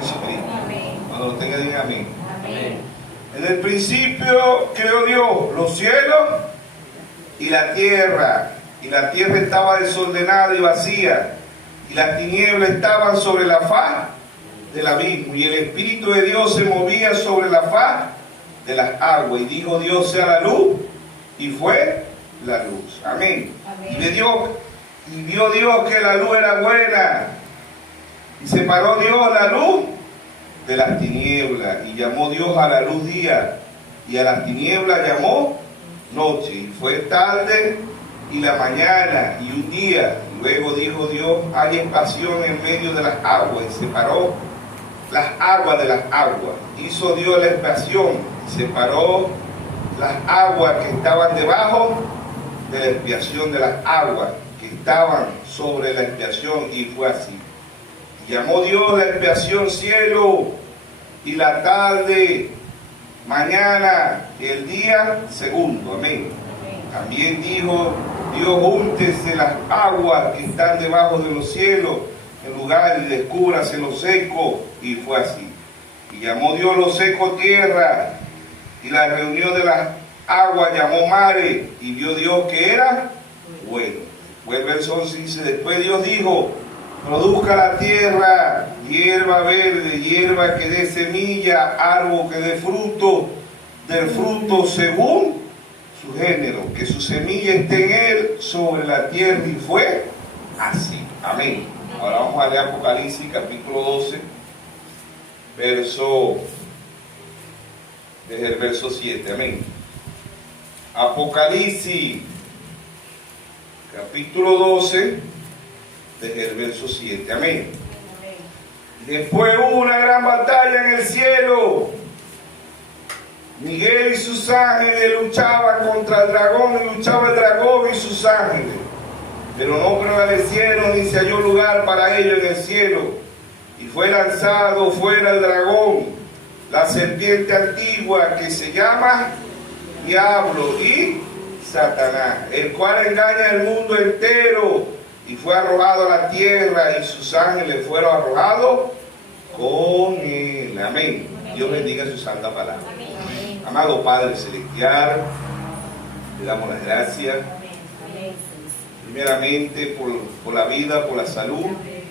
Jesucristo. Amén. Cuando lo tenga, diga amén. Amén. En el principio creó Dios los cielos y la tierra estaba desordenada y vacía, y las tinieblas estaban sobre la faz del abismo, y el Espíritu de Dios se movía sobre la faz de las aguas. Y dijo Dios: sea la luz, y fue la luz. Amén. Amén. Y vio Dios que la luz era buena, y separó Dios la luz de las tinieblas, y llamó Dios a la luz día, y a las tinieblas llamó noche. Y fue tarde y la mañana y un día. Luego dijo Dios: haya espacio en medio de las aguas, y separó las aguas de las aguas. Hizo Dios la expiación y separó las aguas que estaban debajo de la expiación de las aguas que estaban sobre la expiación, y fue así. Y llamó Dios la expiación cielo, y la tarde mañana, y el día segundo. Amén. También dijo Dios: júntese las aguas que están debajo de los cielos en lugar, y descúbrase lo seco, y fue así. Y llamó Dios lo seco tierra, y la reunión de las aguas llamó mares, y vio Dios que era bueno. Pues el verso 11 dice: después Dios dijo: produzca la tierra hierba verde, hierba que dé semilla, árbol que dé fruto, del fruto según su género, que su semilla esté en él sobre la tierra, y fue así. Amén. Ahora vamos a leer Apocalipsis capítulo 12, desde el verso 7. Amén. Apocalipsis capítulo 12, desde el verso 7. Amén. Después hubo una gran batalla en el cielo. Miguel y sus ángeles luchaban contra el dragón, y luchaba el dragón y sus ángeles, pero no prevalecieron, ni se halló lugar para ellos en el cielo. Y fue lanzado fuera el dragón, la serpiente antigua, que se llama Diablo y Satanás, el cual engaña al mundo entero, y fue arrojado a la tierra, y sus ángeles fueron arrojados con él. Amén. Dios bendiga su santa palabra. Amado Padre Celestial, le damos las gracias primeramente por la vida, por la salud,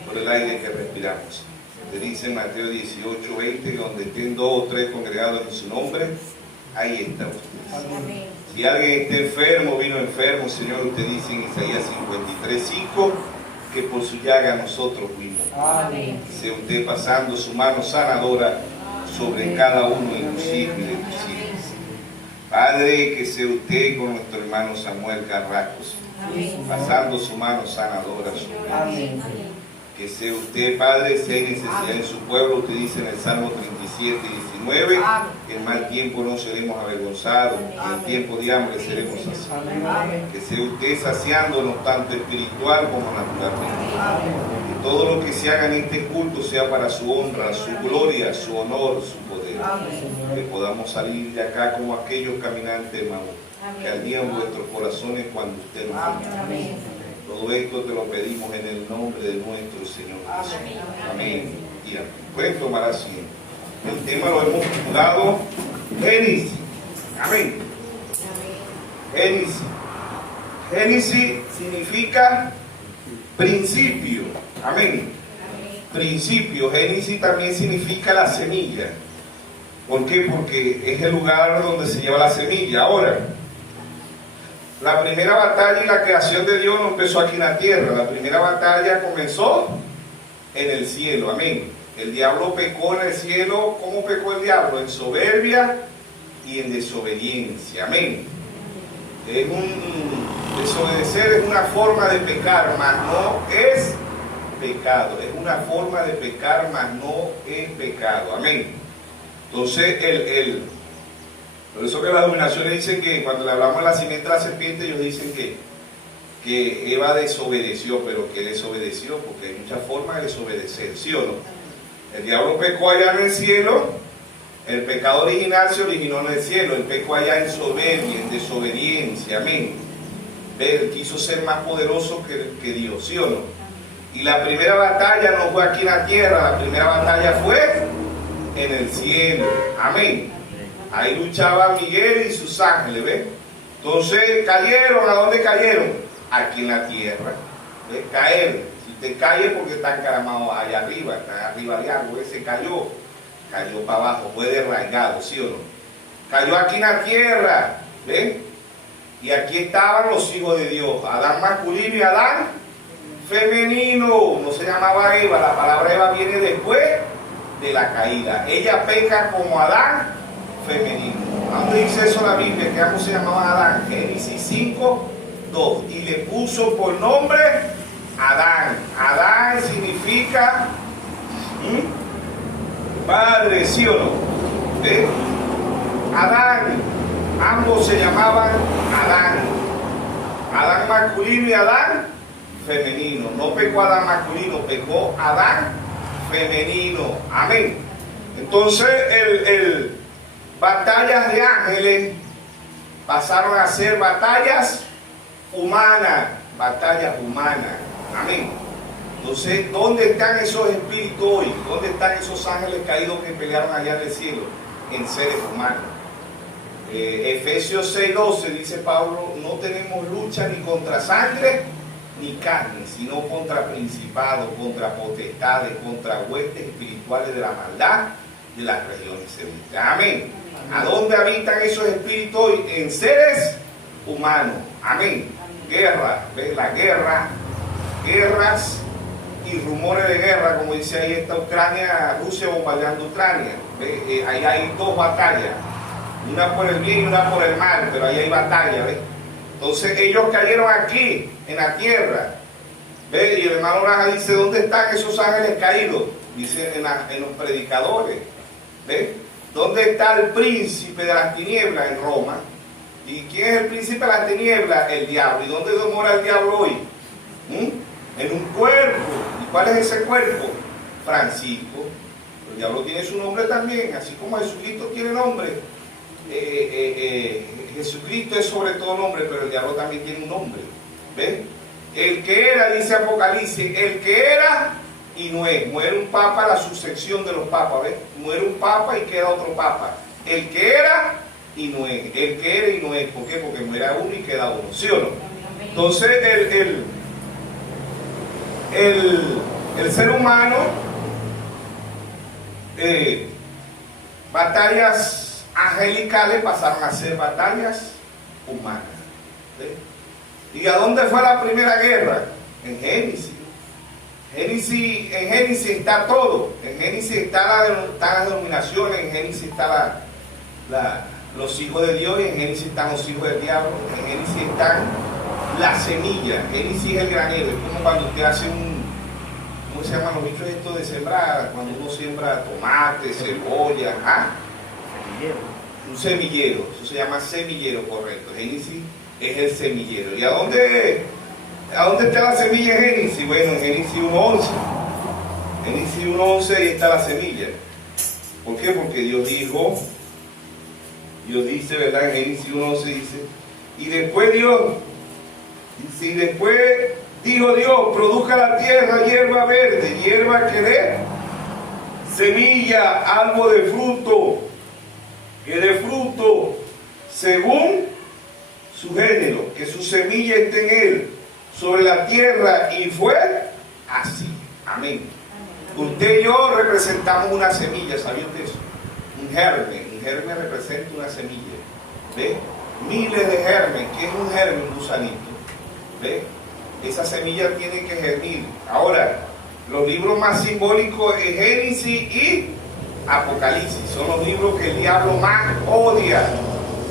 por el aire que respiramos. Te dice en Mateo 18:20 que donde estén 2 o 3 congregados en su nombre, ahí está usted. Si alguien está enfermo, vino enfermo, Señor, usted dice en Isaías 53:5 que por su llaga nosotros fuimos. Sea usted pasando su mano sanadora sobre cada uno de tus hijos y de tus hijas. Padre, que sea usted con nuestro hermano Samuel Carrasco, pasando su mano sanadora sobre él. Que sea usted, Padre, si hay necesidad en su pueblo, usted dice en el Salmo 37:19, que en mal tiempo no seremos avergonzados, y en tiempo de hambre seremos saciados. Que sea usted saciándonos tanto espiritual como naturalmente. Que todo lo que se haga en este culto sea para su honra, su gloria, su honor, su poder. Que podamos salir de acá como aquellos caminantes, hermano, que ardían vuestros corazones cuando usted nos llama. Todo esto te lo pedimos en el nombre de nuestro Señor Jesús. Amén. Y amén. Pueden tomar asiento. El tema lo hemos titulado Génesis. Amén. Génesis. Génesis significa principio. Amén. Principio. Génesis también significa la semilla. ¿Por qué? Porque es el lugar donde se lleva la semilla. Ahora, la primera batalla y la creación de Dios no empezó aquí en la tierra. La primera batalla comenzó en el cielo. Amén. El diablo pecó en el cielo. ¿Cómo pecó el diablo? En soberbia y en desobediencia. Amén. Desobedecer es una forma de pecar, mas no es pecado. Es una forma de pecar, mas no es pecado. Amén. Entonces, por eso que las dominaciones dicen que cuando le hablamos de la simiente de la serpiente, ellos dicen que Eva desobedeció, pero que desobedeció, porque hay muchas formas de desobedecer, ¿sí o no? El diablo pecó allá en el cielo, el pecado original se originó en el cielo, él pecó allá en soberbia, en desobediencia, amén. Él quiso ser más poderoso que Dios, ¿sí o no? Y la primera batalla no fue aquí en la tierra, la primera batalla fue en el cielo. Amén. Ahí luchaba Miguel y sus ángeles, ¿ves? Entonces cayeron, ¿a dónde cayeron? Aquí en la tierra. ¿Ves? Caer. Si usted cae porque está encaramado allá arriba, está arriba de algo, ese cayó para abajo, fue desraigado, ¿sí o no? Cayó aquí en la tierra, ¿ves? Y aquí estaban los hijos de Dios, Adán masculino y Adán femenino. No se llamaba Eva, la palabra Eva viene después de la caída. Ella peca como Adán femenino. ¿A dónde dice eso la Biblia? Que ambos se llamaban Adán. Génesis 5, 2. Y le puso por nombre Adán. Adán significa padre, ¿sí o no? ¿Ves? Adán. Ambos se llamaban Adán. Adán masculino y Adán femenino. No pecó Adán masculino, pecó Adán femenino. Amén. Entonces, batallas de ángeles pasaron a ser batallas humanas. Batallas humanas. Amén. Entonces, ¿dónde están esos espíritus hoy? ¿Dónde están esos ángeles caídos que pelearon allá en el cielo? En seres humanos. Efesios 6:12 dice Pablo: no tenemos lucha ni contra sangre ni carne, sino contra principados, contra potestades, contra huestes espirituales de la maldad de las regiones celestes. Amén. ¿A dónde habitan esos espíritus hoy? En seres humanos. Amén. Guerra, ¿ves? La guerra, guerras y rumores de guerra, como dice ahí está Ucrania, Rusia bombardeando Ucrania. ¿Ves? Ahí hay dos batallas. Una por el bien y una por el mal, pero ahí hay batalla, ¿ves? Entonces ellos cayeron aquí, en la tierra, ¿ves? Y el hermano Raja dice: ¿dónde están esos ángeles caídos? Dice en los predicadores, ¿ves? ¿Dónde está el príncipe de las tinieblas? En Roma. ¿Y quién es el príncipe de las tinieblas? El diablo. ¿Y dónde mora el diablo hoy? En un cuerpo. ¿Y cuál es ese cuerpo? Francisco. El diablo tiene su nombre también, así como Jesucristo tiene nombre. Jesucristo es sobre todo nombre, pero el diablo también tiene un nombre. ¿Ves? El que era, dice Apocalipsis, el que era y no es. Muere un papa, la sucesión de los papas. ¿Ves? Muere un papa y queda otro papa. El que era y no es. El que era y no es. ¿Por qué? Porque muere uno y queda uno. ¿Sí o no? Entonces el ser humano, batallas angelicales pasaron a ser batallas humanas. ¿Sí? ¿Y a dónde fue la primera guerra? En Génesis. En Génesis está todo. En Génesis están las denominaciones, en Génesis están los hijos de Dios, y en Génesis están los hijos del diablo. En Génesis están las semillas. Génesis es el granero. Es como cuando usted hace ¿cómo se llaman los bichos estos de sembrar? Cuando uno siembra tomate, cebolla, un semillero. Eso se llama semillero, correcto. Génesis es el semillero. ¿Y a dónde está la semilla en Génesis? Bueno, en Génesis 1:11. Génesis 1:11, ahí está la semilla. ¿Por qué? Porque Dios dice, ¿verdad? En Génesis 1:11 dice: y después dijo Dios: produzca la tierra hierba verde, hierba que dé semilla, algo de fruto, que dé fruto según su género, que su semilla esté en él, sobre la tierra, y fue así. Amén. Usted y yo representamos una semilla, ¿sabía usted eso? Un germen representa una semilla. ¿Ve? Miles de germen. ¿Qué es un germen? Un gusanito. ¿Ve? Esa semilla tiene que germir. Ahora, los libros más simbólicos es Génesis y Apocalipsis. Son los libros que el diablo más odia.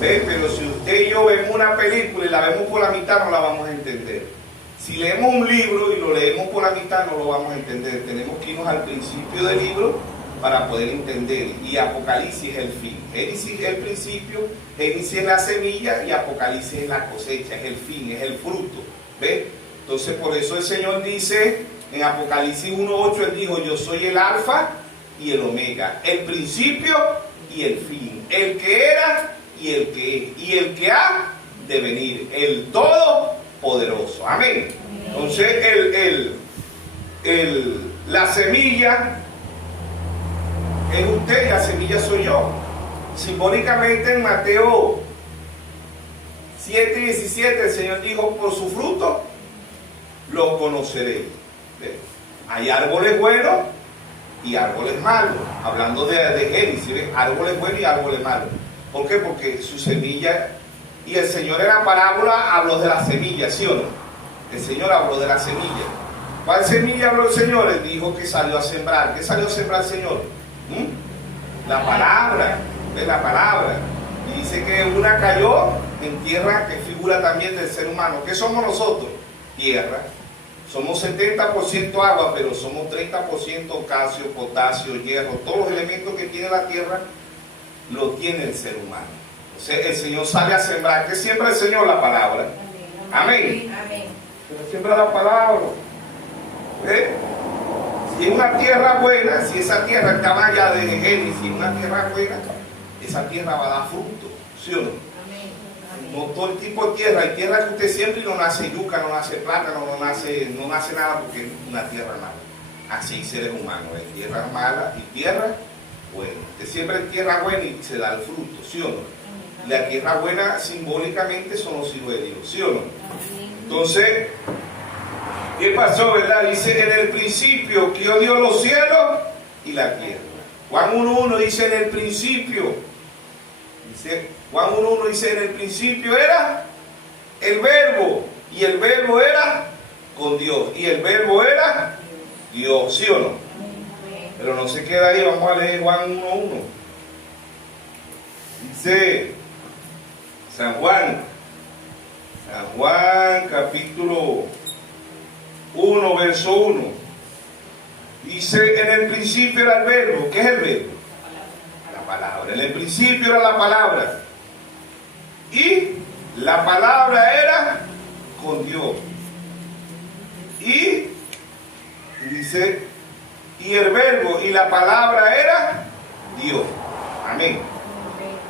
¿Ve? Pero si usted y yo vemos una película y la vemos por la mitad, no la vamos a entender. Si leemos un libro y lo leemos por la mitad, no lo vamos a entender. Tenemos que irnos al principio del libro para poder entender. Y Apocalipsis es el fin. Génesis es el principio, Génesis es la semilla y Apocalipsis es la cosecha, es el fin, es el fruto. ¿Ve? Entonces por eso el Señor dice en Apocalipsis 1:8, Él dijo: yo soy el alfa y el omega, el principio y el fin, el que era y el que es, y el que ha de venir, el todopoderoso. Amén. Entonces la semilla es usted y la semilla soy yo. Simbólicamente en Mateo 7:17 el Señor dijo, por su fruto lo conoceréis. Hay árboles buenos y árboles malos. Hablando de Génesis, ¿ves? Árboles buenos y árboles malos. ¿Por qué? Porque su semilla, y el Señor en la parábola habló de la semilla, ¿sí o no? El Señor habló de la semilla. ¿Cuál semilla habló el Señor? Él dijo que salió a sembrar. ¿Qué salió a sembrar el Señor? La palabra. ¿Ves? La palabra. Y dice que una cayó en tierra, que figura también del ser humano. ¿Qué somos nosotros? Tierra. Somos 70% agua, pero somos 30% calcio, potasio, hierro. Todos los elementos que tiene la tierra lo tiene el ser humano. Entonces el Señor sale a sembrar. ¿Qué siembra el Señor? La palabra. Amén. Amén. Pero siembra la palabra. ¿Ves? Si es una tierra buena, si esa tierra está más allá de Génesis, una tierra buena, esa tierra va a dar fruto. ¿Sí o no? No todo el tipo de tierra. Hay tierra que usted siempre y no nace yuca, no nace plátano, no nace nada porque es una tierra mala. Así seres humanos, hay tierra mala y tierra buena. Usted siembra en tierra buena y se da el fruto, ¿sí o no? Y la tierra buena simbólicamente son los hijos de Dios, ¿sí o no? Entonces, ¿qué pasó, verdad? Dice, en el principio creó Dios los cielos y la tierra. Juan 1:1 dice, en el principio. Dice, Juan 1:1 dice, en el principio era el verbo, y el verbo era con Dios, y el verbo era Dios, ¿sí o no? Pero no se queda ahí, vamos a leer Juan 1:1. Dice San Juan capítulo 1, verso 1. Dice, en el principio era el verbo. ¿Qué es el verbo? La palabra. En el principio era la palabra. Y la palabra era con Dios. Y dice, y el verbo y la palabra era Dios. Amén.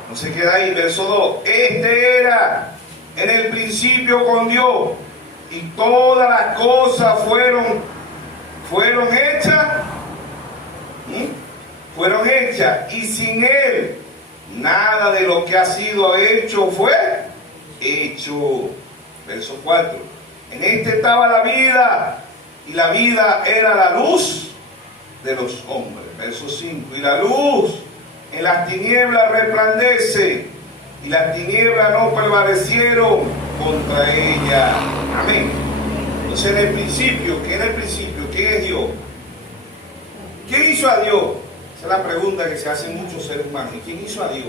No se queda ahí, verso 2. Este era en el principio con Dios, y todas las cosas fueron hechas. Fueron hechas, y sin Él nada de lo que ha sido hecho fue hecho. Verso 4. En este estaba la vida, y la vida era la luz de los hombres. Verso 5. Y la luz en las tinieblas resplandece, y las tinieblas no prevalecieron contra ella. Amén. Entonces, en el principio, ¿qué es el principio? ¿Quién es Dios? ¿Quién hizo a Dios? Esa es la pregunta que se hacen muchos seres humanos. ¿Y quién hizo a Dios?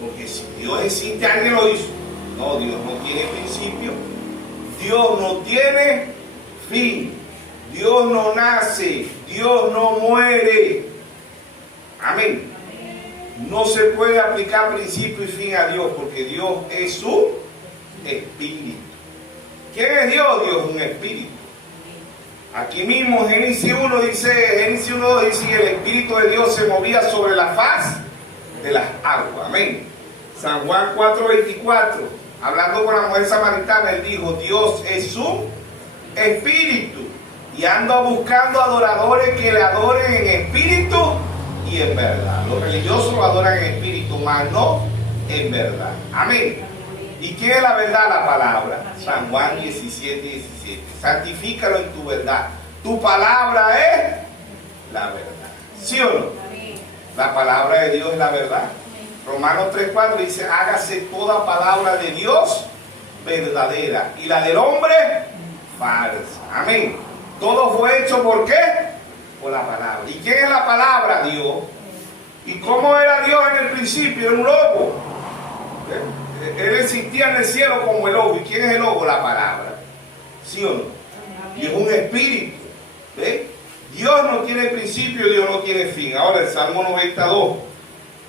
Porque si Dios existe, alguien lo hizo. No, Dios no tiene principio. Dios no tiene fin. Dios no nace. Dios no muere. Amén. No se puede aplicar principio y fin a Dios, porque Dios es su espíritu. ¿Quién es Dios? Dios es un espíritu. Aquí mismo Génesis 1:2 dice, y el Espíritu de Dios se movía sobre la faz de las aguas. Amén. San Juan 4:24, hablando con la mujer samaritana, él dijo, Dios es su espíritu, y anda buscando adoradores que le adoren en espíritu y en verdad. Los religiosos lo adoran en espíritu, mas no en verdad. Amén. ¿Y qué es la verdad? La palabra. San Juan 17:17. Santifícalo en tu verdad. Tu palabra es la verdad. ¿Sí o no? La palabra de Dios es la verdad. Romanos 3:4 dice, hágase toda palabra de Dios verdadera, y la del hombre falsa. Amén. Todo fue hecho ¿por qué? Por la palabra. ¿Y quién es la palabra? Dios. ¿Y cómo era Dios en el principio? Era un lobo. Él existía en el cielo como el lobo. ¿Y quién es el lobo? La palabra. ¿Sí o no? Y es un espíritu. ¿Ve? Dios no tiene principio, Dios no tiene fin. Ahora el Salmo 92,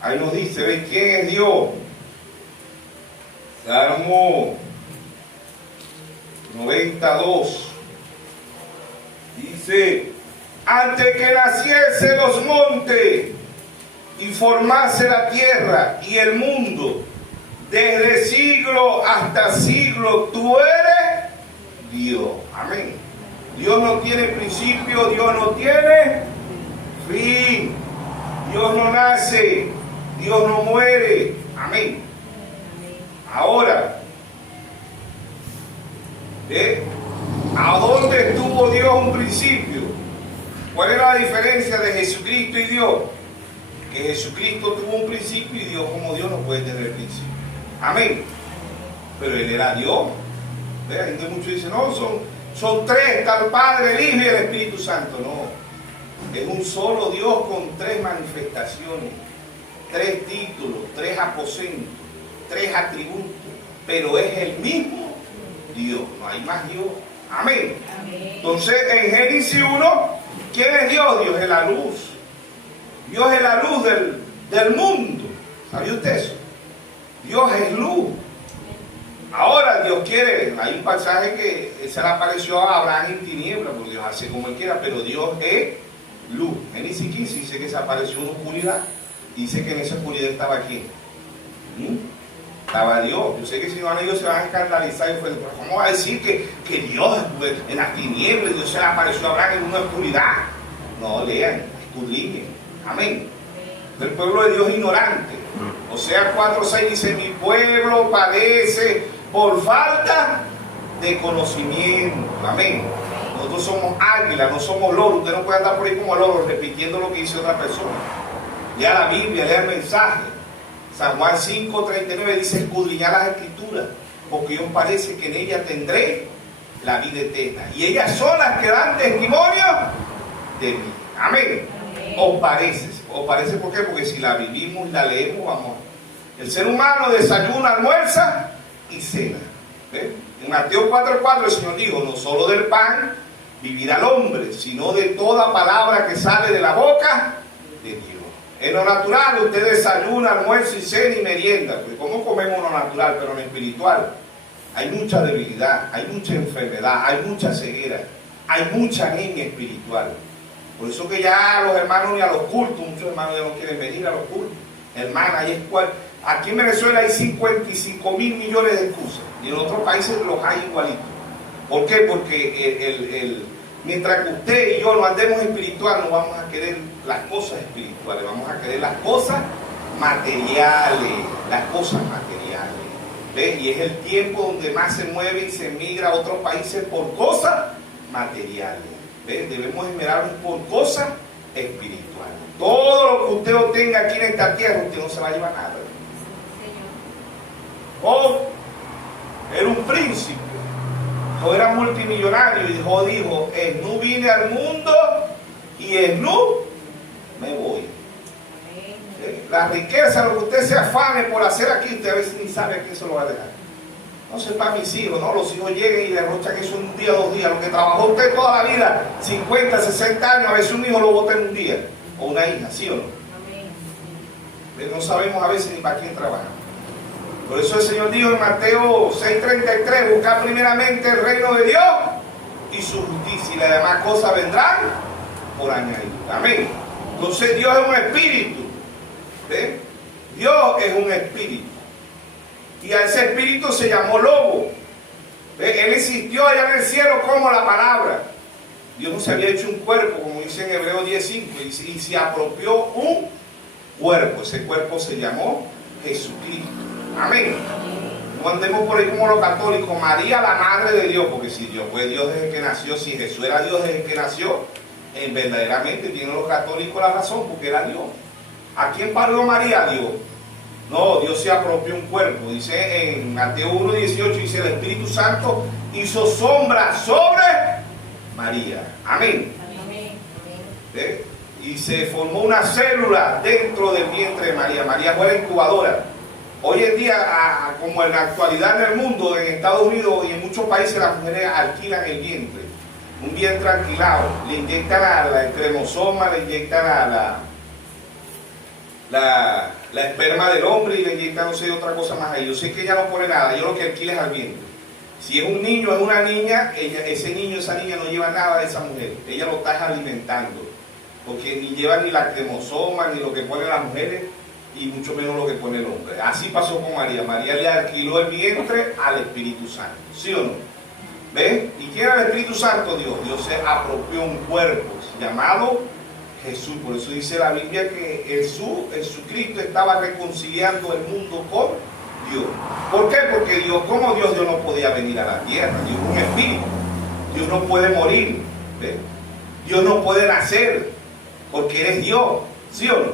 ahí nos dice, ¿ves quién es Dios? Salmo 92 dice, antes que naciese los montes y formase la tierra y el mundo, desde siglo hasta siglo tú eres Dios. Amén. Dios no tiene principio, Dios no tiene fin. Dios nace, Dios no muere. Amén. Ahora, ¿a dónde estuvo Dios un principio? ¿Cuál era la diferencia de Jesucristo y Dios? Que Jesucristo tuvo un principio y Dios como Dios no puede tener principio. Amén. Pero Él era Dios. Entonces muchos dicen, no, son tres, está el Padre, el Hijo y el Espíritu Santo. No, es un solo Dios con tres manifestaciones, tres títulos, tres aposentos, tres atributos, pero es el mismo Dios, no hay más Dios. Amén. Entonces en Génesis 1, ¿quién es Dios? Dios es la luz. Dios es la luz del mundo. ¿Sabía usted eso? Dios es luz. Ahora Dios quiere, hay un pasaje que se le apareció a Abraham en tinieblas, porque Dios hace como Él quiera, pero Dios es luz. Génesis 15 dice que se apareció una oscuridad. Dice que en esa oscuridad estaba ¿quién? Estaba Dios. Yo sé que si no han ido se van a escandalizar y pero ¿cómo va a decir que Dios en las tinieblas, Dios se le apareció a Abraham en una oscuridad? No, lean, escudriñen. Amén. El pueblo de Dios es ignorante. O sea, 4:6 dice, mi pueblo padece por falta de conocimiento. Amén. Nosotros somos águilas, no somos loros. Usted no puede andar por ahí como loro repitiendo lo que dice otra persona. Lea la Biblia, lea el mensaje. San Juan 5:39 dice, escudriñar las escrituras, porque os parece que en ellas tendré la vida eterna. Y ellas son las que dan testimonio de mí. Amén. ¿Os parece? ¿Os parece por qué? Porque si la vivimos y la leemos, vamos. El ser humano desayuna, almuerza y cena. ¿Ves? En Mateo 4:4 el Señor dijo, no solo del pan vivirá el hombre, sino de toda palabra que sale de la boca de Dios. En lo natural usted desayuna, almuerza y cena y merienda. Porque ¿cómo comemos lo natural? Pero en lo espiritual hay mucha debilidad, hay mucha enfermedad, hay mucha ceguera, hay mucha anemia espiritual. Por eso que ya los hermanos ni a los cultos, muchos hermanos ya no quieren venir a los cultos. Hermana, aquí en Venezuela hay 55.000 millones de excusas y en otros países los hay igualitos. ¿Por qué? Porque mientras que usted y yo no andemos espiritual, no vamos a querer las cosas espirituales, vamos a querer las cosas materiales, ¿Ves? Y es el tiempo donde más se mueve y se migra a otros países por cosas materiales. ¿Ves? Debemos esmerarnos por cosas espirituales. Todo lo que usted obtenga aquí en esta tierra, usted no se va a llevar nada. O era un príncipe, o era multimillonario y dijo, esnú vine al mundo y esnú me voy. La riqueza, lo que usted se afane por hacer aquí, usted a veces ni sabe a quién se lo va a dejar. No sé para mis hijos, ¿no? Los hijos lleguen y derrochan eso en un día, 2 días. Lo que trabajó usted toda la vida, 50, 60 años, a veces un hijo lo bota en un día. O una hija, ¿sí o no? Pero no sabemos a veces ni para quién trabaja. Por eso el Señor dijo en Mateo 6:33, buscar primeramente el reino de Dios y su justicia, y las demás cosas vendrán por añadir. Amén. Entonces Dios es un espíritu. ¿Ves? Dios es un espíritu. Y a ese espíritu se llamó Logo. Él existió allá en el cielo como la palabra. Dios no se había hecho un cuerpo, como dice en Hebreos 10:5, y se apropió un cuerpo. Ese cuerpo se llamó Jesucristo. Amén. No andemos por ahí como los católicos, María la madre de Dios, porque si Dios fue Dios desde que nació, si Jesús era Dios desde que nació, verdaderamente tienen los católicos la razón, porque era Dios. ¿A quién parió María? Dios. No, Dios se apropió un cuerpo. Dice en Mateo 1:18, dice el Espíritu Santo hizo sombra sobre María. Amén. ¿Ves? Y se formó una célula dentro del vientre de María. María fue la incubadora. Hoy en día, como en la actualidad en el mundo, en Estados Unidos y en muchos países, las mujeres alquilan el vientre. Un vientre alquilado. Le inyectan el cromosoma, le inyectan la esperma del hombre y le inyectan, no sé, otra cosa más ahí. Yo sé que ella no pone nada, yo lo que alquila es al vientre. Si es un niño, es una niña, ese niño, esa niña no lleva nada de esa mujer. Ella lo está alimentando. Porque ni lleva ni la cromosoma, ni lo que ponen las mujeres, y mucho menos lo que pone el hombre. Así pasó con María. María le alquiló el vientre al Espíritu Santo. ¿Sí o no? ¿Ves? ¿Y quién era el Espíritu Santo? Dios. Dios se apropió un cuerpo llamado Jesús. Por eso dice la Biblia que Jesucristo estaba reconciliando el mundo con Dios. ¿Por qué? Porque Dios, como Dios no podía venir a la tierra. Dios es un espíritu. Dios no puede morir. ¿Ve? Dios no puede nacer porque Él es Dios. ¿Sí o no?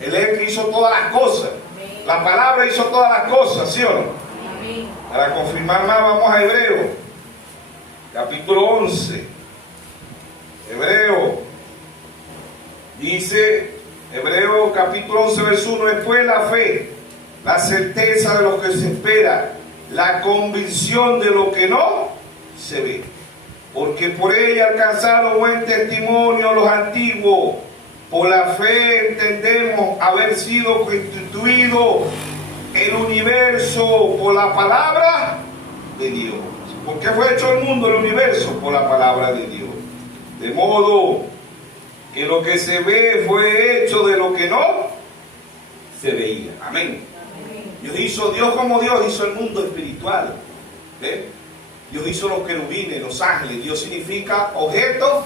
Él es el que hizo todas las cosas. La palabra hizo todas las cosas. ¿Sí o no? Para confirmar más, vamos a Hebreos, capítulo 11. Hebreo, dice, Hebreo capítulo 11, verso 1, después la fe, la certeza de lo que se espera, la convicción de lo que no se ve. Porque por ella alcanzaron buen testimonio los antiguos. Por la fe entendemos haber sido constituido el universo por la palabra de Dios. ¿Por qué fue hecho el mundo, el universo? Por la palabra de Dios. De modo que lo que se ve fue hecho de lo que no se veía. Amén. Dios como Dios hizo el mundo espiritual. ¿Ve? Dios hizo los querubines, los ángeles. Dios significa objeto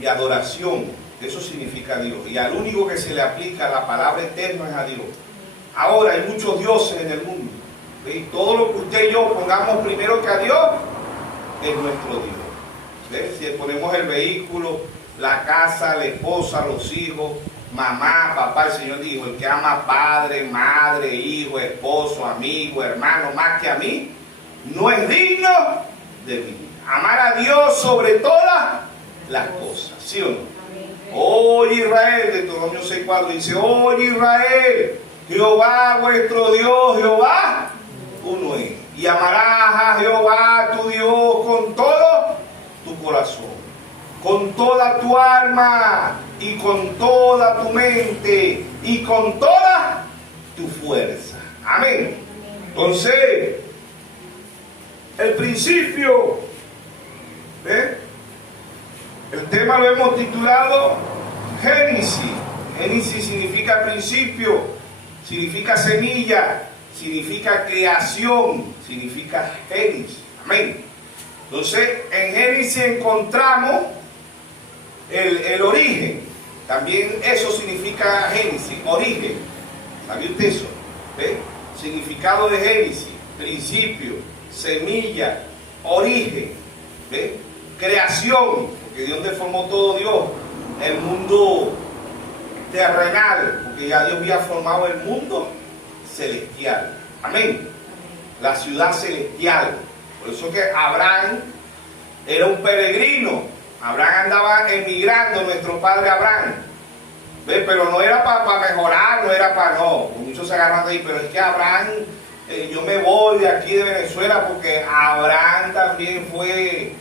y adoración. Eso significa Dios. Y al único que se le aplica la palabra eterna es a Dios. Ahora hay muchos dioses en el mundo. ¿Ve? Todo lo que usted y yo pongamos primero que a Dios es nuestro Dios. ¿Ve? Si ponemos el vehículo, la casa, la esposa, los hijos, mamá, papá, el Señor dijo, el que ama padre, madre, hijo, esposo, amigo, hermano, más que a mí, no es digno de mí. Amar a Dios sobre todas las cosas. ¿Sí o no? Oye Israel, Deuteronomio 6:4 dice, oye Israel, Jehová vuestro Dios, Jehová uno es. Y amarás a Jehová tu Dios con todo tu corazón, con toda tu alma y con toda tu mente y con toda tu fuerza. Amén. Entonces, el principio, ¿ves? El tema lo hemos titulado Génesis. Génesis significa principio, significa semilla, significa creación, significa Génesis. Amén. Entonces, en Génesis encontramos el origen. También eso significa Génesis, origen. ¿Sabía usted eso? ¿Ve? Significado de Génesis, principio, semilla, origen. ¿Ve? Creación, porque de donde formó todo Dios, el mundo terrenal, porque ya Dios había formado el mundo celestial. Amén. La ciudad celestial. Por eso que Abraham era un peregrino. Abraham andaba emigrando, nuestro padre Abraham. ¿Ve? Pero no era para mejorar, no era para no. Muchos se agarran de ahí, pero es que Abraham, yo me voy de aquí de Venezuela porque Abraham también fue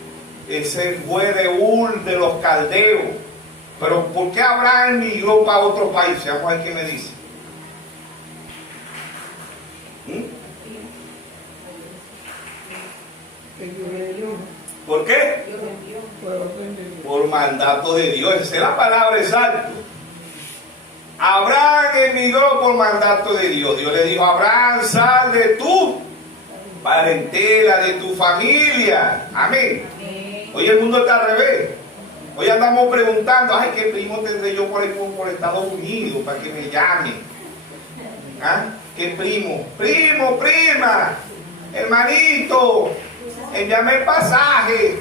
de Ur, de los caldeos. Pero ¿por qué Abraham migró para otro país? Vamos a ver qué me dice. ¿Por qué? Por mandato de Dios. Esa es la palabra exacta. Abraham emigró por mandato de Dios. Dios le dijo a Abraham, sal de tu parentela, de tu familia. Amén. Hoy el mundo está al revés. Hoy andamos preguntando, ay, ¿qué primo tendré yo por ahí por Estados Unidos para que me llame? ¿Ah? ¿Qué primo? Primo, prima, hermanito, envíame el pasaje.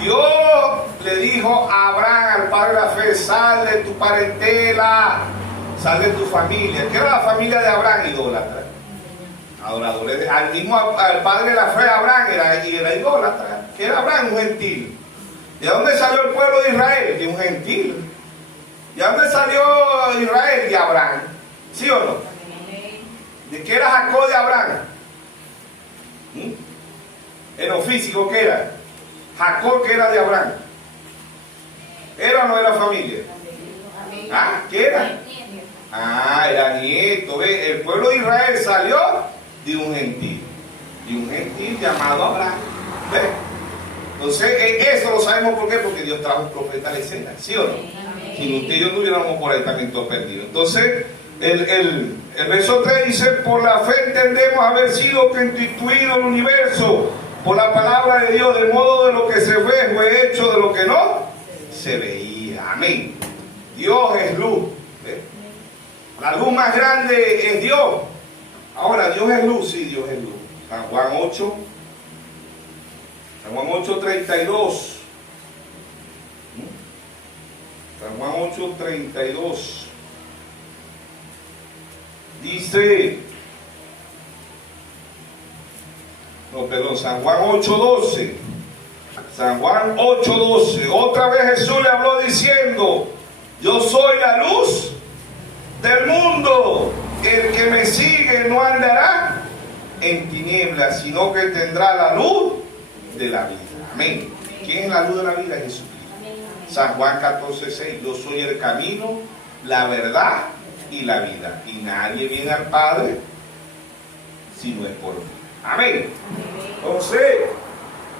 Dios le dijo a Abraham, al padre de la fe, sal de tu parentela, sal de tu familia. ¿Qué era la familia de Abraham? Idólatra. Adoradores. Al padre de la fe, Abraham, era idólatra. ¿Qué era Abraham? Un gentil. ¿De dónde salió el pueblo de Israel? De un gentil. ¿De dónde salió Israel? De Abraham. ¿Sí o no? ¿De qué era Jacob de Abraham? En lo físico, ¿qué era? Jacob, que era de Abraham. ¿Era o no era familia? ¿Ah? ¿Qué era? Ah, era nieto. ¿Ve? El pueblo de Israel salió de un gentil llamado Abraham. ¿Ve? Entonces, eso lo sabemos por qué, porque Dios trajo un profeta a la escena, ¿sí o no? Si usted y yo no hubiéramos por ahí también todos perdidos. Entonces, el verso 3 dice, por la fe entendemos haber sido constituido el universo por la palabra de Dios, de modo de lo que se ve fue hecho de lo que no se veía. Amén. Dios es luz. ¿Ve? La luz más grande es Dios. Ahora, Dios es luz, sí, Dios es luz. San Juan 8, San Juan 8:32. San Juan 8:32. Dice, no, perdón, San Juan 8:12. San Juan 8:12. Otra vez Jesús le habló diciendo: yo soy la luz del mundo. El que me sigue no andará en tinieblas, sino que tendrá la luz de la vida. Amén. ¿Quién es la luz de la vida? Jesucristo. San Juan 14:6. Yo soy el camino, la verdad y la vida. Y nadie viene al Padre si no es por mí. Amén. Entonces,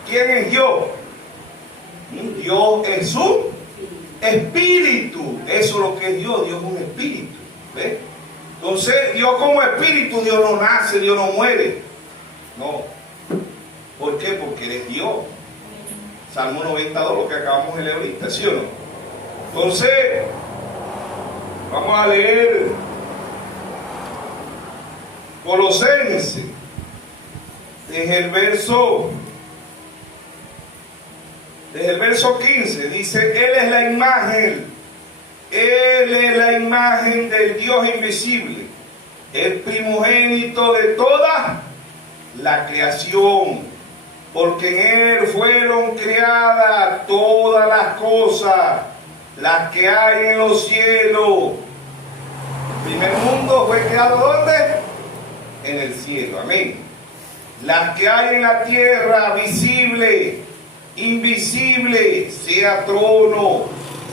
¿quién es Dios? Dios es un espíritu. Eso es lo que es Dios. Dios es un espíritu. ¿Ves? Entonces, Dios como espíritu, Dios no nace, Dios no muere. No. ¿Por qué? Porque Él es Dios. Salmo 92, lo que acabamos de leer ahorita, ¿sí o no? Entonces, vamos a leer Colosenses, desde el verso 15, dice: Él es la imagen del Dios invisible, el primogénito de toda la creación, porque en Él fueron creadas todas las cosas, las que hay en los cielos. El primer mundo fue creado ¿dónde? En el cielo, amén. Las que hay en la tierra, visible, invisible, sea trono,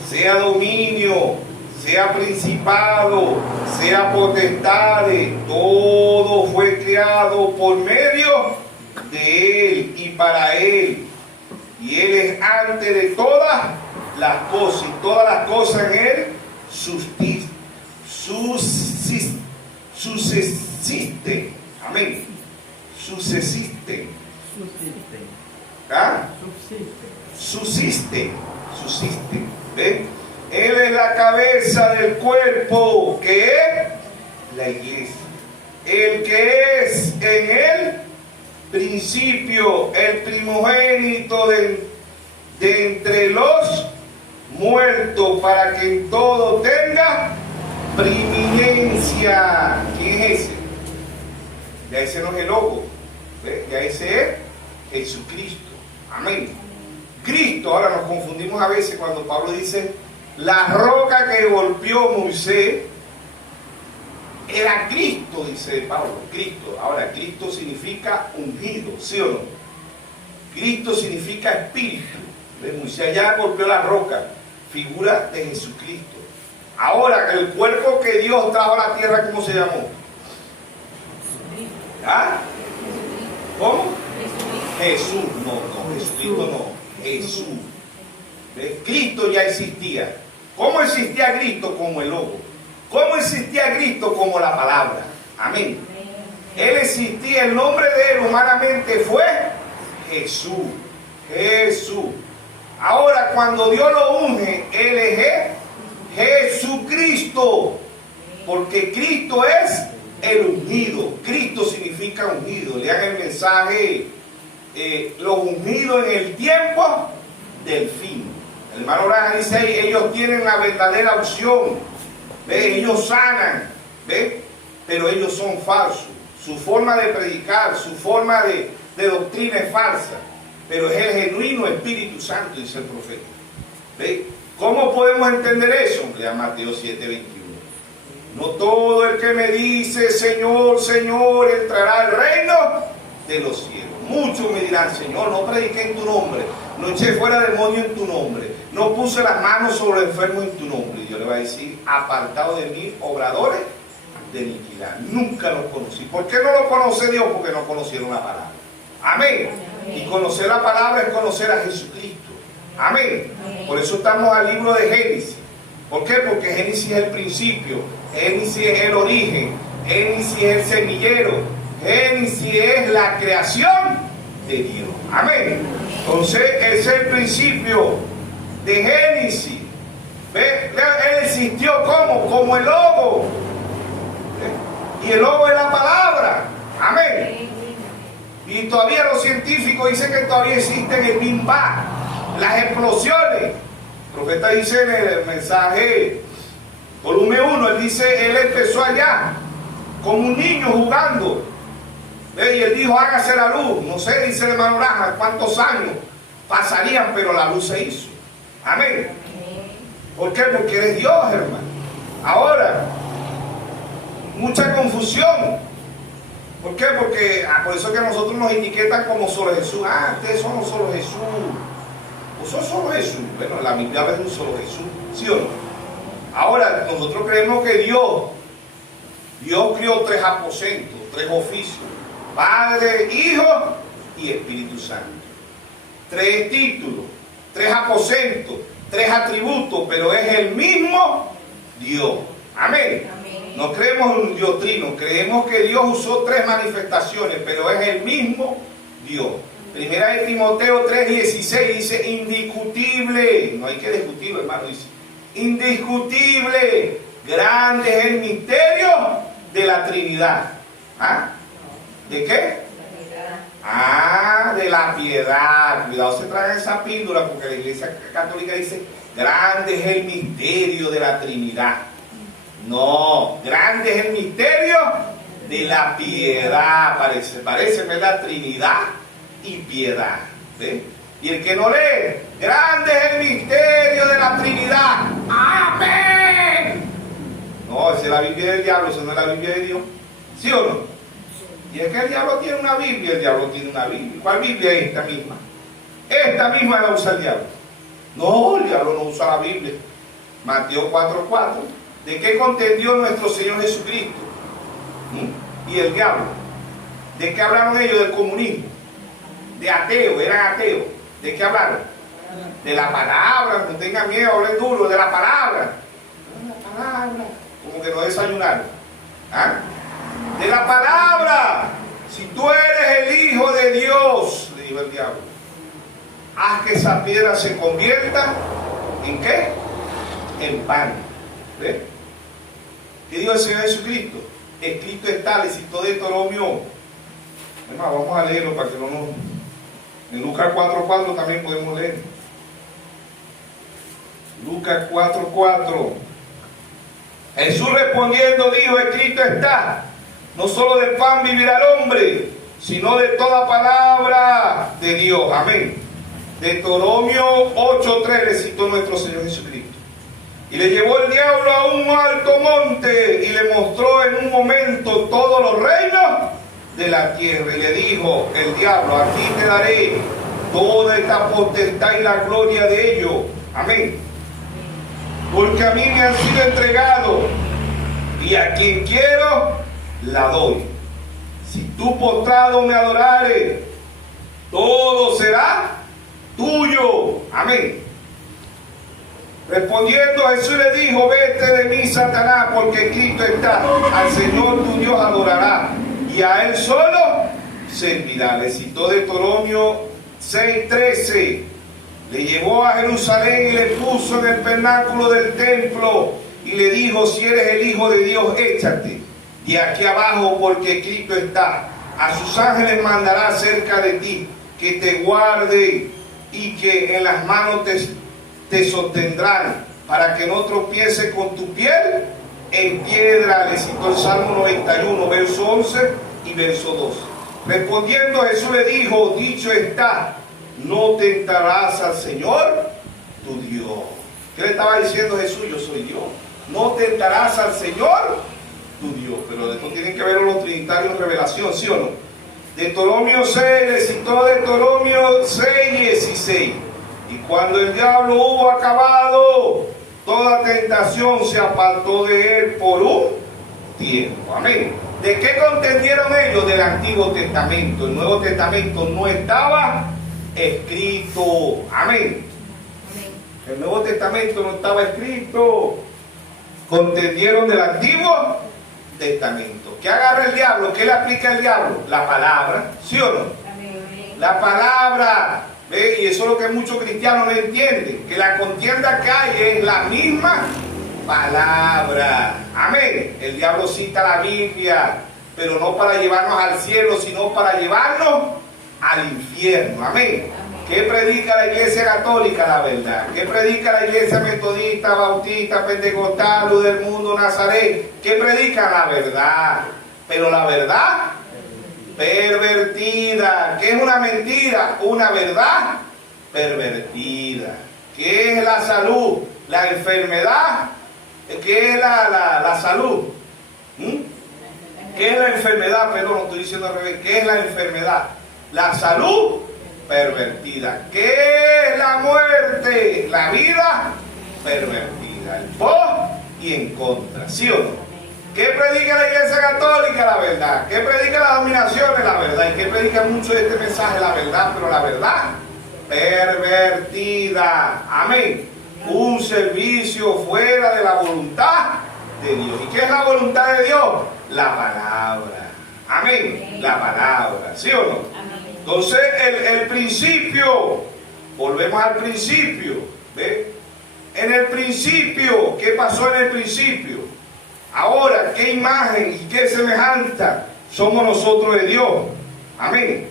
sea dominio, sea principado, sea potestades, todo fue creado por medio de Él y para Él. Y Él es antes de todas las cosas, y todas las cosas en Él subsisten. Amén. Subsisten. ¿Ah? Subsisten. ¿Ven? Él es la cabeza del cuerpo, que es la iglesia. El que es en él principio, el primogénito de entre los muertos, para que en todo tenga preeminencia. ¿Quién es ese? Ya ese no es el logo. ¿Ve? Ya ese es Jesucristo. Amén. Cristo, ahora nos confundimos a veces cuando Pablo dice: la roca que golpeó Moisés era Cristo, dice Pablo. Cristo. Ahora, Cristo significa ungido, ¿sí o no? Cristo significa espíritu. Moisés ya golpeó la roca, figura de Jesucristo. Ahora, el cuerpo que Dios trajo a la tierra, ¿cómo se llamó? ¿Ah? ¿Cómo? Jesús. No, Jesucristo no. Jesús. ¿Ves? Cristo ya existía. ¿Cómo existía Cristo? Como el logo. ¿Cómo existía Cristo? Como la palabra. Amén. Él existía, el nombre de Él humanamente fue Jesús. Jesús. Ahora, cuando Dios lo unge, Él es Jesucristo. Porque Cristo es el ungido. Cristo significa ungido. Lean el mensaje, los ungidos en el tiempo del fin. El hermano Branham dice ahí: ellos tienen la verdadera unción. ¿Ve? Ellos sanan. ¿Ve? Pero ellos son falsos. Su forma de predicar, su forma de doctrina es falsa. Pero es el genuino Espíritu Santo, dice el profeta. ¿Ve? ¿Cómo podemos entender eso? Lea Mateo 7:21. No todo el que me dice Señor, Señor, entrará al reino de los cielos. Muchos me dirán: Señor, no prediqué en tu nombre, no eché fuera demonios en tu nombre, no puse las manos sobre los enfermos en tu nombre. Y yo le voy a decir: apartado de mí, obradores de iniquidad. Nunca los conocí. ¿Por qué no lo conoce Dios? Porque no conocieron la palabra. Amén. Y conocer la palabra es conocer a Jesucristo. Amén. Por eso estamos al libro de Génesis. ¿Por qué? Porque Génesis es el principio, Génesis es el origen, Génesis es el semillero, Génesis es la creación de Dios. Amén. Entonces, ese es el principio de Génesis. ¿Ve? Él existió como el lobo. ¿Ve? Y el lobo es la palabra. Amén. Y todavía los científicos dicen que todavía existen el Big Bang, las explosiones. El profeta dice en el mensaje, volumen 1, él dice, él empezó allá, como un niño jugando. ¿Ve? Y él dijo, hágase la luz. No sé, dice el hermano Brahma, cuántos años pasarían, pero la luz se hizo. Amén. ¿Por qué? Porque eres Dios, hermano. Ahora, mucha confusión. ¿Por qué? Porque por eso que nosotros nos etiquetan como solo Jesús. Ustedes son solo Jesús. ¿O son solo Jesús? Bueno, la Biblia habla de un solo Jesús. ¿Sí o no? Ahora, nosotros creemos que Dios crió 3 aposentos, 3 oficios. Padre, Hijo y Espíritu Santo. 3 títulos, 3 aposentos, 3 atributos, pero es el mismo Dios. Amén. No creemos en un Dios trino, creemos que Dios usó 3 manifestaciones, pero es el mismo Dios. Primera de Timoteo 3:16 dice indiscutible, no hay que discutirlo, hermano, dice indiscutible, grande es el misterio de la Trinidad. ¿Ah? ¿De qué? De la piedad. Cuidado, se traga esa píldora porque la Iglesia Católica dice grande es el misterio de la Trinidad. No, grande es el misterio de la piedad. Parece, ¿verdad? Trinidad y piedad. ¿Sí? Y el que no lee, grande es el misterio de la Trinidad. ¡Amén! No, esa es la Biblia del diablo, esa no es la Biblia de Dios. ¿Sí o no? Y es que el diablo tiene una Biblia, el diablo tiene una Biblia. ¿Cuál Biblia es esta misma? Esta misma la usa el diablo. No, el diablo no usa la Biblia. Mateo 4:4. ¿De qué contendió nuestro Señor Jesucristo? Y el diablo. ¿De qué hablaron ellos? Del comunismo. De ateo, eran ateos. ¿De qué hablaron? De la palabra, no tengan miedo, hablen duro, de la palabra. La palabra. Como que no desayunaron. ¿Ah? De la palabra. Si tú eres el Hijo de Dios, le dijo el diablo, haz que esa piedra se convierta ¿en qué? En pan. ¿Ve? ¿Qué dijo el Señor Jesucristo? Escrito está, le citó Deuteronomio. Además, vamos a leerlo para que no nos... En Lucas 4:4 también podemos leer. Lucas 4:4. Jesús respondiendo dijo, escrito está, no solo del pan vivirá el hombre, sino de toda palabra de Dios. Amén. Deuteronomio 8:3 le citó nuestro Señor Jesucristo. Y le llevó el diablo a un alto monte y le mostró en un momento todos los reinos de la tierra. Y le dijo el diablo, a ti te daré toda esta potestad y la gloria de ellos. Amén. Porque a mí me han sido entregados y a quien quiero la doy. Si tú postrado me adorares, todo será tuyo. Amén. Respondiendo Jesús le dijo, vete de mí, Satanás, porque escrito está, al Señor tu Dios adorará y a Él solo servirá. Le citó Deuteronomio 6:13. Le llevó a Jerusalén y le puso en el pináculo del templo y le dijo, si eres el Hijo de Dios, échate de aquí abajo, porque escrito está, a sus ángeles mandará cerca de ti, que te guarden y que en las manos te sostendrán, para que no tropieces con tu piel en piedra. Le citó el Salmo 91, verso 11 y verso 12. Respondiendo Jesús le dijo, dicho está, no tentarás al Señor tu Dios. ¿Qué le estaba diciendo Jesús? Yo soy Dios. No tentarás al Señor tu Dios. Pero después tienen que ver los trinitarios en revelación, ¿sí o no? Deuteronomio 6, le citó Deuteronomio 6:16. Y cuando el diablo hubo acabado toda tentación, se apartó de él por un tiempo. Amén. ¿De qué contendieron ellos? Del Antiguo Testamento. El Nuevo Testamento no estaba escrito. Amén. El Nuevo Testamento no estaba escrito. Contendieron del Antiguo Testamento. ¿Qué agarra el diablo? ¿Qué le aplica el diablo? La palabra. ¿Sí o no? La palabra. ¿Ve? Y eso es lo que muchos cristianos no entienden, que la contienda que hay es la misma palabra. Amén. El diablo cita la Biblia, pero no para llevarnos al cielo, sino para llevarnos al infierno. Amén. ¿Qué predica la iglesia católica? La verdad. ¿Qué predica la iglesia metodista, bautista, pentecostal, luz del mundo, Nazaret? ¿Qué predica? La verdad. Pero la verdad pervertida. ¿Qué es una mentira? Una verdad pervertida. ¿Qué es la salud? La enfermedad. ¿Qué es la salud? ¿Qué es la enfermedad? Perdón, lo estoy diciendo al revés. ¿Qué es la enfermedad? La salud pervertida. ¿Qué es la muerte? La vida pervertida. El por y en contra. ¿Sí o no? ¿Qué predica la iglesia católica? La verdad. ¿Qué predica las dominaciones? La verdad. ¿Y qué predica mucho de este mensaje? La verdad, pero la verdad pervertida. Amén. Un servicio fuera de la voluntad de Dios. ¿Y qué es la voluntad de Dios? La palabra. Amén. La palabra. ¿Sí o no? Amén. Entonces, el principio, volvemos al principio. ¿Ve? En el principio, ¿qué pasó en el principio? Ahora, ¿qué imagen y qué semejanza somos nosotros de Dios? Amén.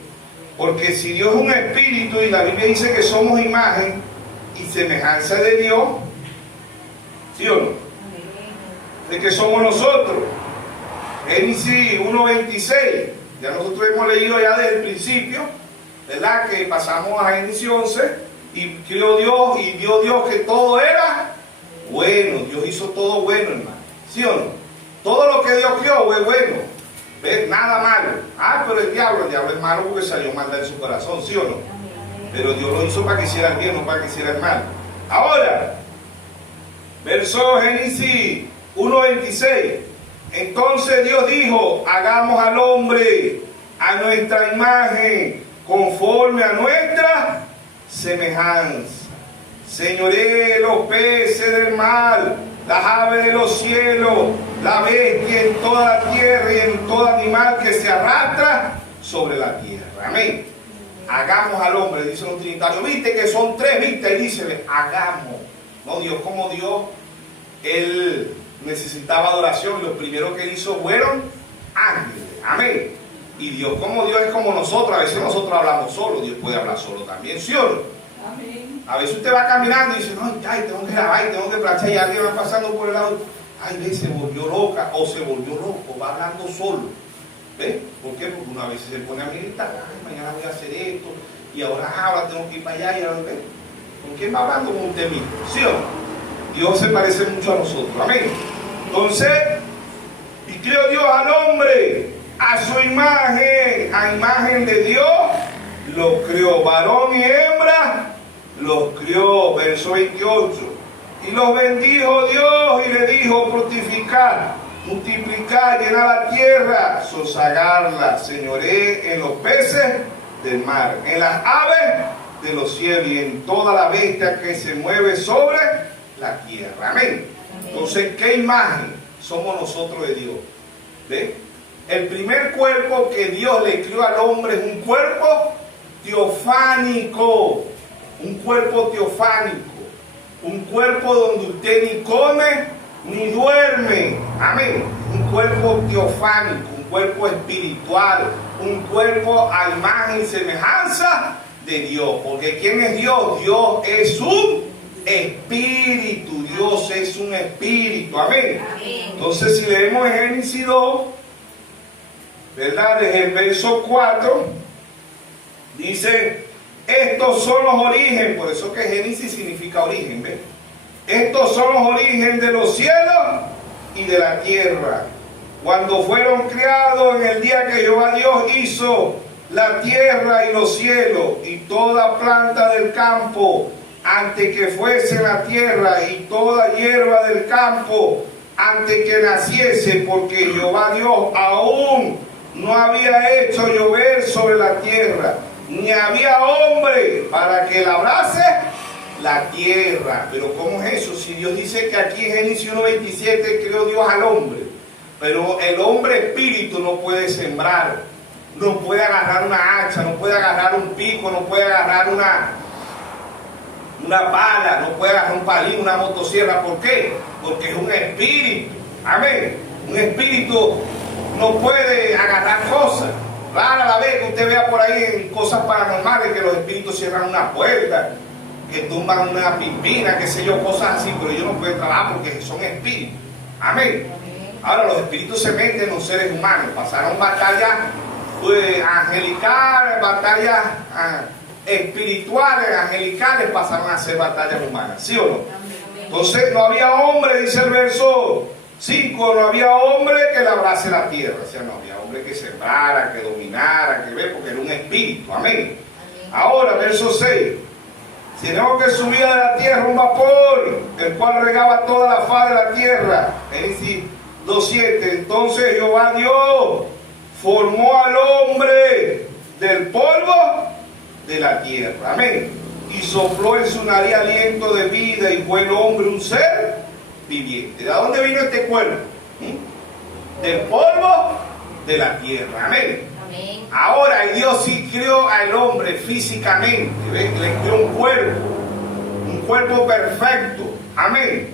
Porque si Dios es un espíritu y la Biblia dice que somos imagen y semejanza de Dios, ¿sí o no? ¿De qué somos nosotros? Génesis 1:26. Ya nosotros hemos leído ya desde el principio, ¿verdad? Que pasamos a Génesis 11 y creó Dios y vio Dios que todo era bueno. Dios hizo todo bueno, hermano. ¿Sí o no? Todo lo que Dios creó es bueno. ¿Ves? Nada malo. Ah, pero el diablo es malo porque salió maldad en su corazón, ¿sí o no? Pero Dios lo hizo para que hiciera el bien, no para que hiciera el mal. Ahora, verso Génesis 1:26. Entonces Dios dijo, hagamos al hombre a nuestra imagen, conforme a nuestra semejanza. Señoree los peces del mar, las aves de los cielos, la bestia en toda la tierra y en todo animal que se arrastra sobre la tierra. Amén. Hagamos al hombre, dice los trinitarios. Viste que son tres, viste, y dice, hagamos. No, Dios como Dios, Él necesitaba adoración y los primeros que Él hizo fueron ángeles. Amén. Y Dios como Dios es como nosotros. A veces nosotros hablamos solo, Dios puede hablar solo también, ¿sí o no? Amén. A veces usted va caminando y dice, no, ay, tengo que grabar, tengo que planchar, y alguien va pasando por el lado. Ay, ve, se volvió loca o se volvió loco, va hablando solo. ¿Ves? ¿Por qué? Porque una vez se pone a meditar, ay, mañana voy a hacer esto, y ahora tengo que ir para allá, y ahora, ¿ves? ¿Con quién va hablando? Con usted mismo, ¿sí o no? Dios se parece mucho a nosotros, amén. Entonces, y creó Dios al hombre a su imagen, a imagen de Dios, lo creó, varón y hembra, los crió, verso 28. Y los bendijo Dios y le dijo, fructificar, multiplicar, llenar la tierra, sosagarla, señoré en los peces del mar, en las aves de los cielos y en toda la bestia que se mueve sobre la tierra. Amén. Entonces, ¿qué imagen somos nosotros de Dios? ¿Ve? El primer cuerpo que Dios le creó al hombre es un cuerpo teofánico. Un cuerpo teofánico. Un cuerpo donde usted ni come ni duerme. Amén. Un cuerpo teofánico, un cuerpo espiritual, un cuerpo a imagen y semejanza de Dios. Porque ¿quién es Dios? Dios es un espíritu. Dios es un espíritu. Amén. Entonces, si leemos en Génesis 2, ¿verdad? Desde el verso 4, dice, estos son los orígenes, por eso que Génesis significa origen, ¿ves? Estos son los orígenes de los cielos y de la tierra, cuando fueron creados en el día que Jehová Dios hizo la tierra y los cielos y toda planta del campo, antes que fuese la tierra y toda hierba del campo, antes que naciese, porque Jehová Dios aún no había hecho llover sobre la tierra, ni había hombre para que labrase la tierra. Pero ¿cómo es eso? Si Dios dice que aquí en Génesis 1:27 creó Dios al hombre, pero el hombre espíritu no puede sembrar, no puede agarrar una hacha, no puede agarrar un pico, no puede agarrar una pala, no puede agarrar un palín, una motosierra. ¿Por qué? Porque es un espíritu. Amén. Un espíritu no puede agarrar cosas. Rara la vez que usted vea por ahí en cosas paranormales que los espíritus cierran una puerta, que tumban una pimpina, qué sé yo, cosas así, pero ellos no pueden trabajar porque son espíritus. Amén. Ahora los espíritus se meten en los seres humanos. Pasaron batallas angelicales, batallas espirituales, angelicales, pasaron a ser batallas humanas. ¿Sí o no? Entonces no había hombre, dice el verso 5, no había hombre que labrase la tierra. O sea, no había hombre que sembrara, que dominara, que porque era un espíritu. Amén. Ahora, verso 6. Sino que subía de la tierra un vapor, el cual regaba toda la faz de la tierra. Génesis 2:7. Entonces Jehová Dios formó al hombre del polvo de la tierra. Amén. Y sopló en su nariz aliento de vida y fue el hombre un ser viviente. ¿De dónde vino este cuerpo? Del polvo de la tierra. Amén. Amén. Ahora Dios sí creó al hombre físicamente. ¿Ves? Le creó un cuerpo perfecto. Amén.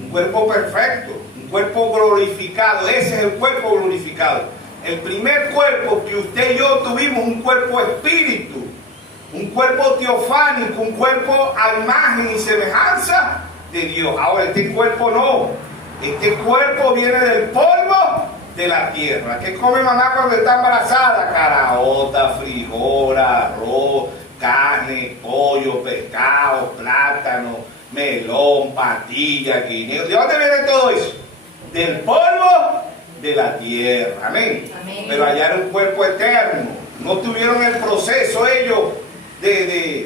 Un cuerpo perfecto, un cuerpo glorificado. Ese es el cuerpo glorificado. El primer cuerpo que usted y yo tuvimos, un cuerpo espíritu, un cuerpo teofánico, un cuerpo a imagen y semejanza de Dios. Ahora este cuerpo no, este cuerpo viene del polvo de la tierra. ¿Qué come mamá cuando está embarazada? Caraota, frijol, arroz, carne, pollo, pescado, plátano, melón, patilla, guineo. ¿De dónde viene todo eso? Del polvo de la tierra. Amén. Amén. Pero allá era un cuerpo eterno. No tuvieron el proceso ellos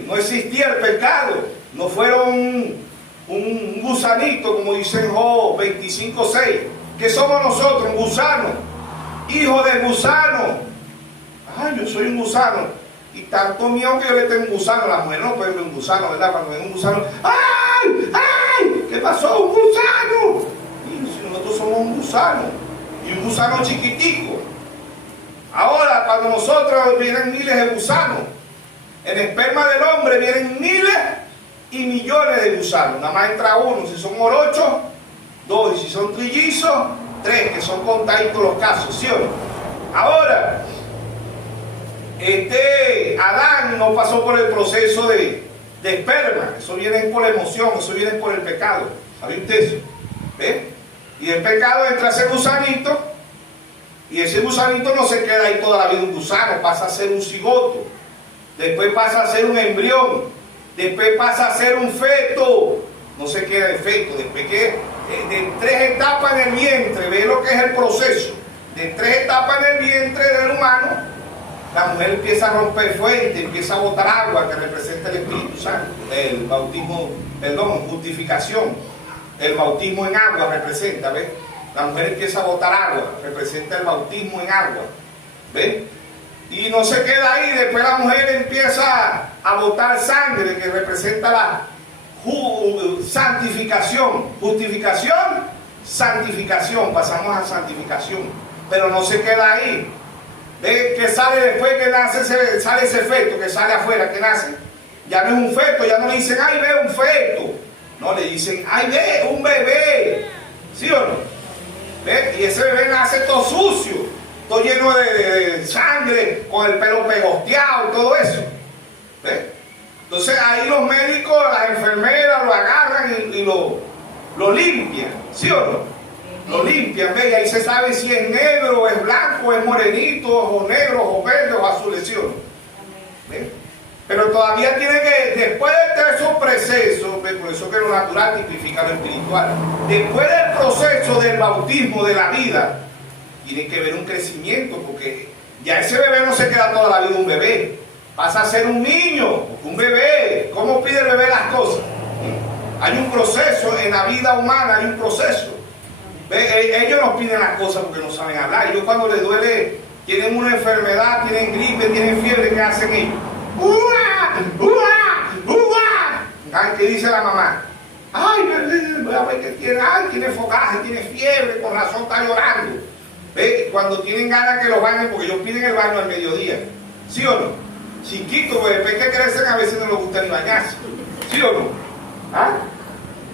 no existía el pecado. No fueron un gusanito, como dice en Job 25:6. ¿Qué somos nosotros? Un gusano. Hijo de gusano. Ay, yo soy un gusano. Y tanto miedo que yo le tengo un gusano. Las mujeres no pueden ver un gusano, ¿verdad? Cuando ven un gusano, ¡ay! ¡Ay! ¿Qué pasó? ¡Un gusano! Y si nosotros somos un gusano. Y un gusano chiquitico. Ahora, cuando nosotros vienen miles de gusanos, en el esperma del hombre vienen miles y millones de gusanos. Nada más entra uno. Si son morochos, 2. Y si son trillizos, 3, que son contaditos los casos, ¿sí o no? Ahora, Adán no pasó por el proceso de esperma. Eso viene por la emoción, eso viene por el pecado. ¿Sabe usted eso? ¿Ve? Y el pecado entra ese gusanito, y ese gusanito no se queda ahí toda la vida un gusano, pasa a ser un cigoto, después pasa a ser un embrión, después pasa a ser un feto, no se queda en feto, después que de 3 etapas en el vientre, ve lo que es el proceso, de 3 etapas en el vientre del humano, la mujer empieza a romper fuentes, empieza a botar agua que representa el Espíritu Santo, el bautismo, perdón, justificación, el bautismo en agua representa, ¿ves? La mujer empieza a botar agua, representa el bautismo en agua, ¿ves? Y no se queda ahí, después la mujer empieza a botar sangre, que representa la santificación. Justificación, santificación, pasamos a santificación, pero no se queda ahí. ¿Ves? Que sale después que nace, sale ese feto, que sale afuera, que nace. Ya no es un feto, ya no le dicen, ay, ve un feto. No, le dicen, ay, ve un bebé. ¿Sí o no? ¿Ves? Y ese bebé nace todo sucio, todo lleno de sangre, con el pelo pegosteado y todo eso. ¿Ves? Entonces ahí los médicos, las enfermeras lo agarran y lo limpian. ¿Sí o no? Lo limpian, ¿ves? Y ahí se sabe si es negro, o es blanco, o es morenito, o negro, o verde, o azul, ¿sí o no? ¿Ves? Pero todavía tiene que, después de todo esos procesos, ¿ves? Por eso que lo natural tipifica lo espiritual. Después del proceso del bautismo de la vida, tiene que haber un crecimiento, porque ya ese bebé no se queda toda la vida un bebé, pasa a ser un niño, un bebé. ¿Cómo pide el bebé las cosas? Hay un proceso en la vida humana, hay un proceso. Ellos nos piden las cosas porque no saben hablar. Ellos cuando les duele, tienen una enfermedad, tienen gripe, tienen fiebre, ¿qué hacen ellos? ¡Uah! ¡Uah! ¡Uah! Ay, ¿qué dice la mamá? Ay, voy a ver qué tiene. Ay, tiene fogaje, tiene fiebre, con razón está llorando. ¿Ve? Cuando tienen ganas que los bañen, porque ellos piden el baño al mediodía. ¿Sí o no? Chiquitos, pues después que crecen a veces no les gusta ni bañarse. ¿Sí o no? ¿Ah?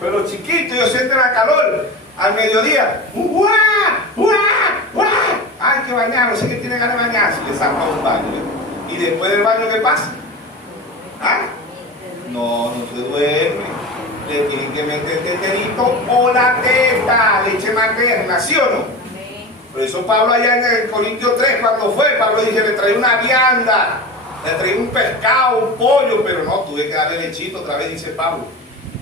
Pero chiquitos, ellos sienten la calor al mediodía. ¡Uah! ¡Uah! ¡Uah! Hay que bañar, no sé qué tienen ganas de bañarse. Le sacan un baño. ¿Ve? Y después del baño, ¿qué pasa? ¿Ah? No se duerme. Le tienen que meter teterito o la teta, leche materna, ¿sí o no? Por eso Pablo allá en el Corintios 3, cuando fue, Pablo dice, le traía una vianda, le traía un pescado, un pollo, pero no, tuve que darle lechito otra vez, dice Pablo.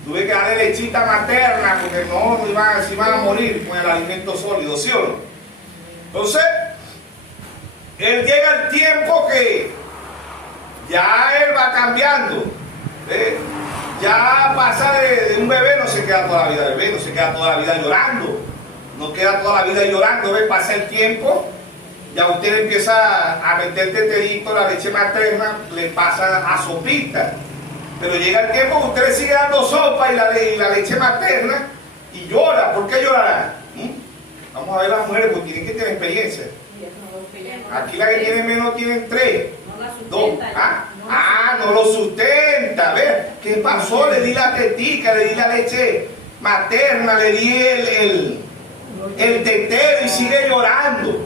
Tuve que darle lechita materna, porque no se iban a morir con el alimento sólido, ¿sí o no? Entonces, él llega el tiempo que ya él va cambiando, ¿eh? Ya pasa de un bebé, no se queda toda la vida bebé, no se queda toda la vida llorando. No queda toda la vida llorando, ¿ves? Pasa el tiempo, ya usted empieza a meter teterito, la leche materna, le pasa a sopita. Pero llega el tiempo que usted le sigue dando sopa y la leche materna y llora. ¿Por qué llorará? Vamos a ver las mujeres, porque tienen que tener experiencia. Aquí la que tiene menos tienen 3, 2. No lo sustenta. ¿Ves? ¿Qué pasó? Le di la tetica, le di la leche materna, le di el tetero y sigue llorando.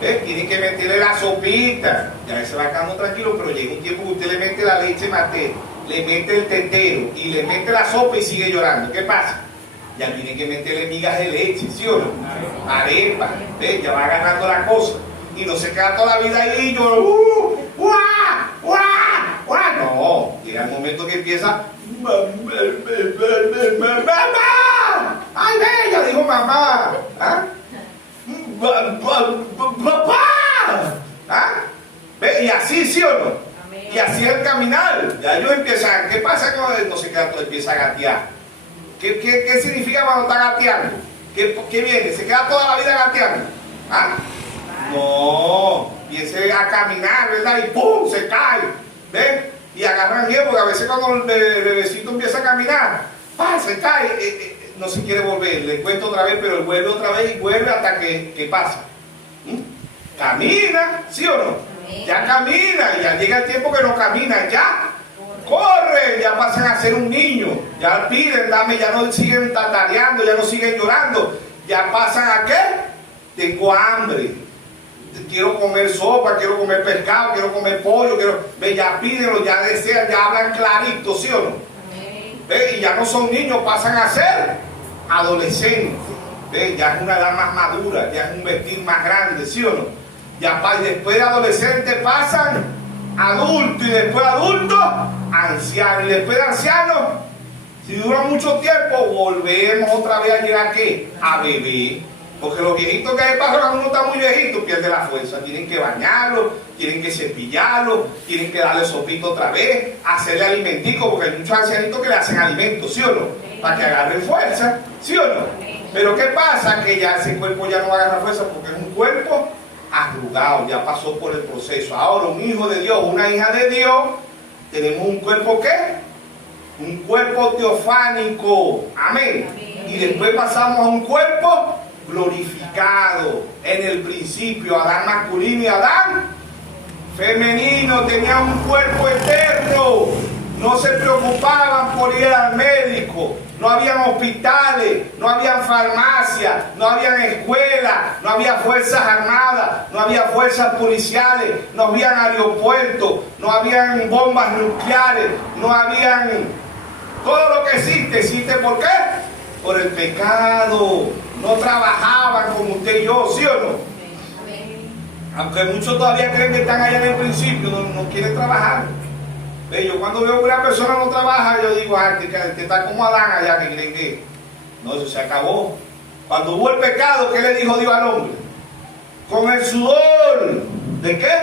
¿Ves? Tiene que meterle la sopita. Ya se va quedando tranquilo, pero llega un tiempo que usted le mete la leche materna, le mete el tetero y le mete la sopa y sigue llorando. ¿Qué pasa? Ya tiene que meterle migas de leche, ¿sí o no? Arepa. ¿Ves? Ya va agarrando la cosa. Y no se queda toda la vida ahí y llora. No, llega el momento que empieza. ¡Mamá! ¡Ay, bella! Dijo mamá. ¡Papá! ¿Ve? Y así, ¿sí o no? Y así es el caminar. Ya ellos empiezan. ¿Qué pasa cuando no se queda todo? Empieza a gatear. ¿Qué significa cuando está gateando? ¿Qué viene? ¿Se queda toda la vida gateando? No, empiece a caminar, ¿verdad? Y ¡pum! Se cae. ¿Ves? Y agarran miedo, porque a veces cuando el bebecito empieza a caminar, se cae, no se quiere volver. Le cuento otra vez, pero él vuelve otra vez y vuelve hasta que pasa. Camina, ¿sí o no? Ya camina, ya llega el tiempo que no camina, ya corre, ya pasan a ser un niño, ya piden, dame, ya no siguen tatareando, ya no siguen llorando, ya pasan a ¿qué? Tengo hambre, quiero comer sopa, quiero comer pescado, quiero comer pollo, ya pídenlo, ya desean, ya hablan clarito, ¿sí o no? ¿Ve? Y ya no son niños, pasan a ser adolescentes, ¿ve? Ya es una edad más madura, ya es un vestir más grande, ¿sí o no? Ya después de adolescentes pasan adultos y después de adultos ancianos y después de ancianos, si dura mucho tiempo, volvemos otra vez a llegar ¿qué? A bebé. Porque los viejitos que hay pasan cuando uno está muy viejito pierde la fuerza. Tienen que bañarlo, tienen que cepillarlo, tienen que darle sopito otra vez, hacerle alimentico, porque hay muchos ancianitos que le hacen alimentos, ¿sí o no? Para que agarren fuerza, ¿sí o no? Pero ¿qué pasa? Que ya ese cuerpo ya no va a agarrar fuerza porque es un cuerpo arrugado, ya pasó por el proceso. Ahora un hijo de Dios, una hija de Dios, tenemos un cuerpo ¿qué? Un cuerpo teofánico, amén. Y después pasamos a un cuerpo glorificado. En el principio Adán masculino y Adán femenino tenían un cuerpo eterno, no se preocupaban por ir al médico, no habían hospitales, no habían farmacias, no habían escuelas, no había fuerzas armadas, no había fuerzas policiales, no habían aeropuertos, no habían bombas nucleares, no habían todo lo que existe. ¿Por qué? Por el pecado. No trabajaban como usted y yo, ¿sí o no? Aunque muchos todavía creen que están allá en el principio, no quieren trabajar. Yo cuando veo que una persona no trabaja, yo digo, que está como Adán allá, que creen que no, eso se acabó. Cuando hubo el pecado, ¿qué le dijo Dios al hombre? Con el sudor, ¿de qué?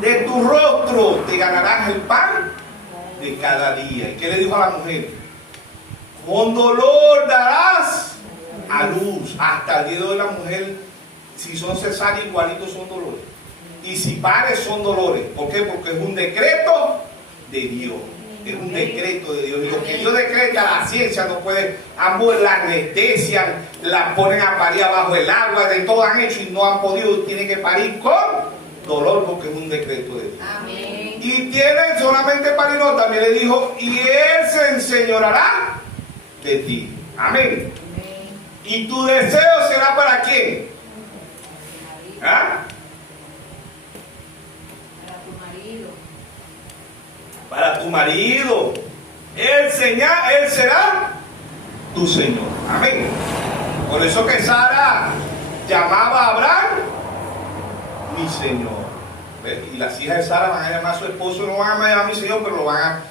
De tu rostro te ganarás el pan de cada día. ¿Y qué le dijo a la mujer? Con dolor darás a luz. Hasta el día de hoy la mujer, si son cesáreas igualitos son dolores. Y si pares son dolores. ¿Por qué? Porque es un decreto de Dios. Es un decreto de Dios. Y lo que Dios decreta, la ciencia no puede. Ambos la anestesian, la ponen a parir abajo el agua, de todo han hecho y no han podido. Tienen que parir con dolor porque es un decreto de Dios. Amén. Y tienen solamente parir, no, también le dijo, y Él se enseñoreará de ti. Amén. ¿Y tu deseo será para quién? ¿Ah? Para tu marido. Él será tu Señor. Amén. Por eso que Sara llamaba a Abraham mi Señor. Y las hijas de Sara van a llamar a su esposo, no van a llamar a mi Señor, pero lo van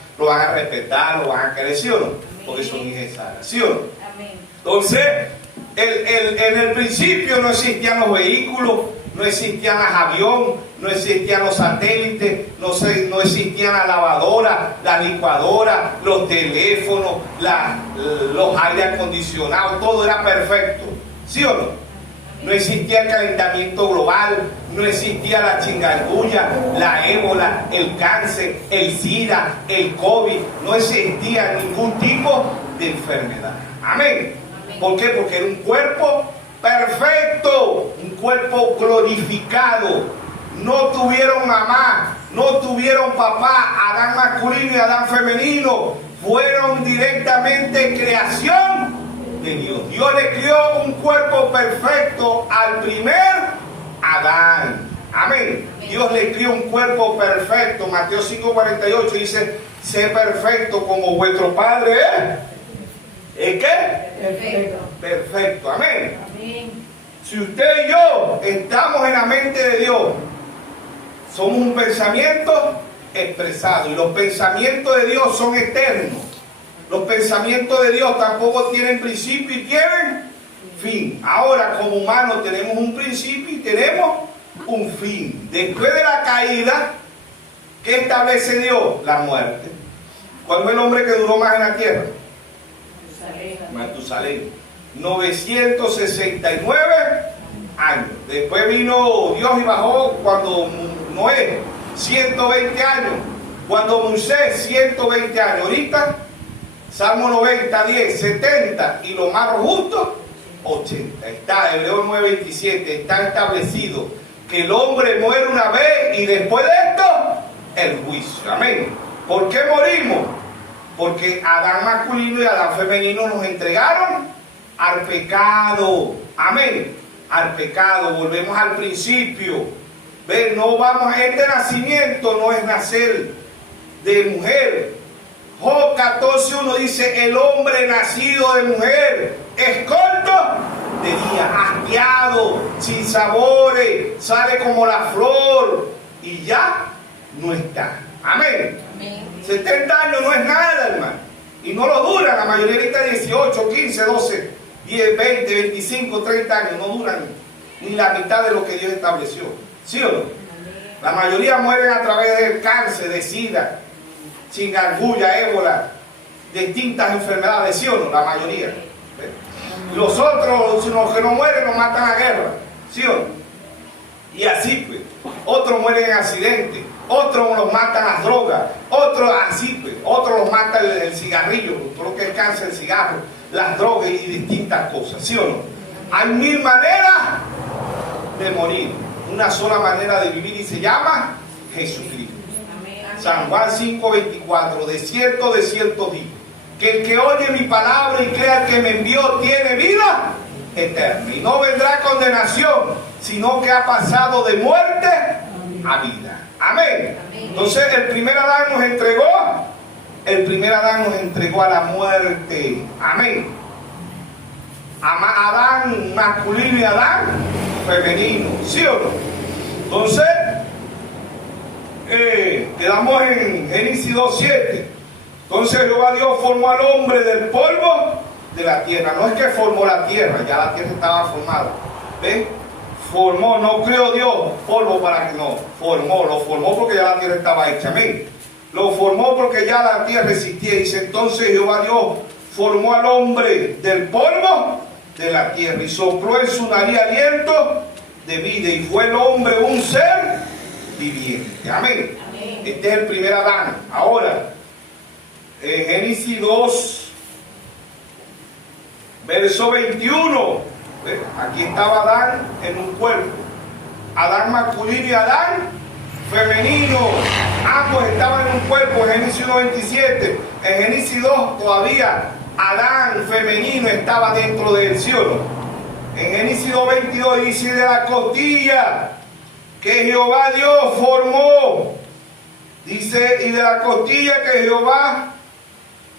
a respetar, lo van a querer, ¿sí o no? Porque son hijas de Sara, ¿sí o no? Amén. Entonces, en el principio no existían los vehículos, no existían los aviones, no existían los satélites, no existían la lavadora, la licuadora, los teléfonos, los aire acondicionados, todo era perfecto, ¿sí o no? No existía el calentamiento global, no existía la chingargulla, la ébola, el cáncer, el SIDA, el COVID, no existía ningún tipo de enfermedad. Amén. ¿Por qué? Porque era un cuerpo perfecto, un cuerpo glorificado. No tuvieron mamá, no tuvieron papá, Adán masculino y Adán femenino. Fueron directamente creación de Dios. Dios le creó un cuerpo perfecto al primer Adán. Amén. Dios le creó un cuerpo perfecto. Mateo 5:48 dice, sé perfecto como vuestro Padre ¿es qué? Perfecto. Perfecto. Amén. Amén. Si usted y yo estamos en la mente de Dios, somos un pensamiento expresado. Y los pensamientos de Dios son eternos. Los pensamientos de Dios tampoco tienen principio y tienen fin. Ahora, como humanos, tenemos un principio y tenemos un fin. Después de la caída, ¿qué establece Dios? La muerte. ¿Cuál fue el hombre que duró más en la tierra? Matusalén. 969 años. Después vino Dios y bajó cuando Noé, 120 años. Cuando Moisés, 120 años. Ahorita, Salmo 90, 10, 70 y lo más justo, 80. Está, Hebreos 9:27, está establecido que el hombre muere una vez y después de esto, el juicio. Amén. ¿Por qué morimos? Porque Adán masculino y Adán femenino nos entregaron al pecado. Amén. Al pecado. Volvemos al principio. ¿Ven? No vamos a este nacimiento, no es nacer de mujer. Job 14:1 dice, el hombre nacido de mujer es corto de día, asqueado, sin sabores, sale como la flor y ya no está. Amén. Amén. 70 años no es nada, hermano. Y no lo duran, la mayoría ahorita 18, 15, 12, 10, 20, 25, 30 años. No duran ni la mitad de lo que Dios estableció. ¿Sí o no? La mayoría mueren a través del cáncer, de SIDA, chingargulla, ébola, distintas enfermedades. ¿Sí o no? La mayoría. Los otros, los que no mueren, los matan a guerra. ¿Sí o no? Y así pues. Otros mueren en accidentes. Otros los matan las drogas, otros así, pues, otros los mata el cigarrillo, todo lo que es cáncer, el cigarro, las drogas y distintas cosas, ¿sí o no? Hay 1000 maneras de morir, una sola manera de vivir y se llama Jesucristo. San Juan 5:24, de cierto digo, que el que oye mi palabra y crea que me envió tiene vida eterna y no vendrá condenación, sino que ha pasado de muerte a vida. Amén. Entonces el primer Adán nos entregó a la muerte. Amén. Adán masculino y Adán femenino. ¿Sí o no? Entonces, quedamos en Génesis 2:7. Entonces Jehová Dios formó al hombre del polvo de la tierra. No es que formó la tierra, ya la tierra estaba formada. ¿Ves? Formó, no creó Dios polvo para que no, lo formó porque ya la tierra estaba hecha. Amén. Lo formó porque ya la tierra existía. Dice entonces Jehová Dios formó al hombre del polvo de la tierra y sopló en su nariz aliento de vida y fue el hombre un ser viviente. Amén. Amén. Este es el primer Adán. Ahora, En Génesis 2, verso 21. Aquí estaba Adán en un cuerpo. Adán masculino y Adán femenino. Ambos estaban en un cuerpo en Génesis 1:27. En Génesis 2 todavía Adán femenino estaba dentro del cielo. En Génesis 2:22 dice: de la costilla que Jehová Dios formó. Dice: y de la costilla que Jehová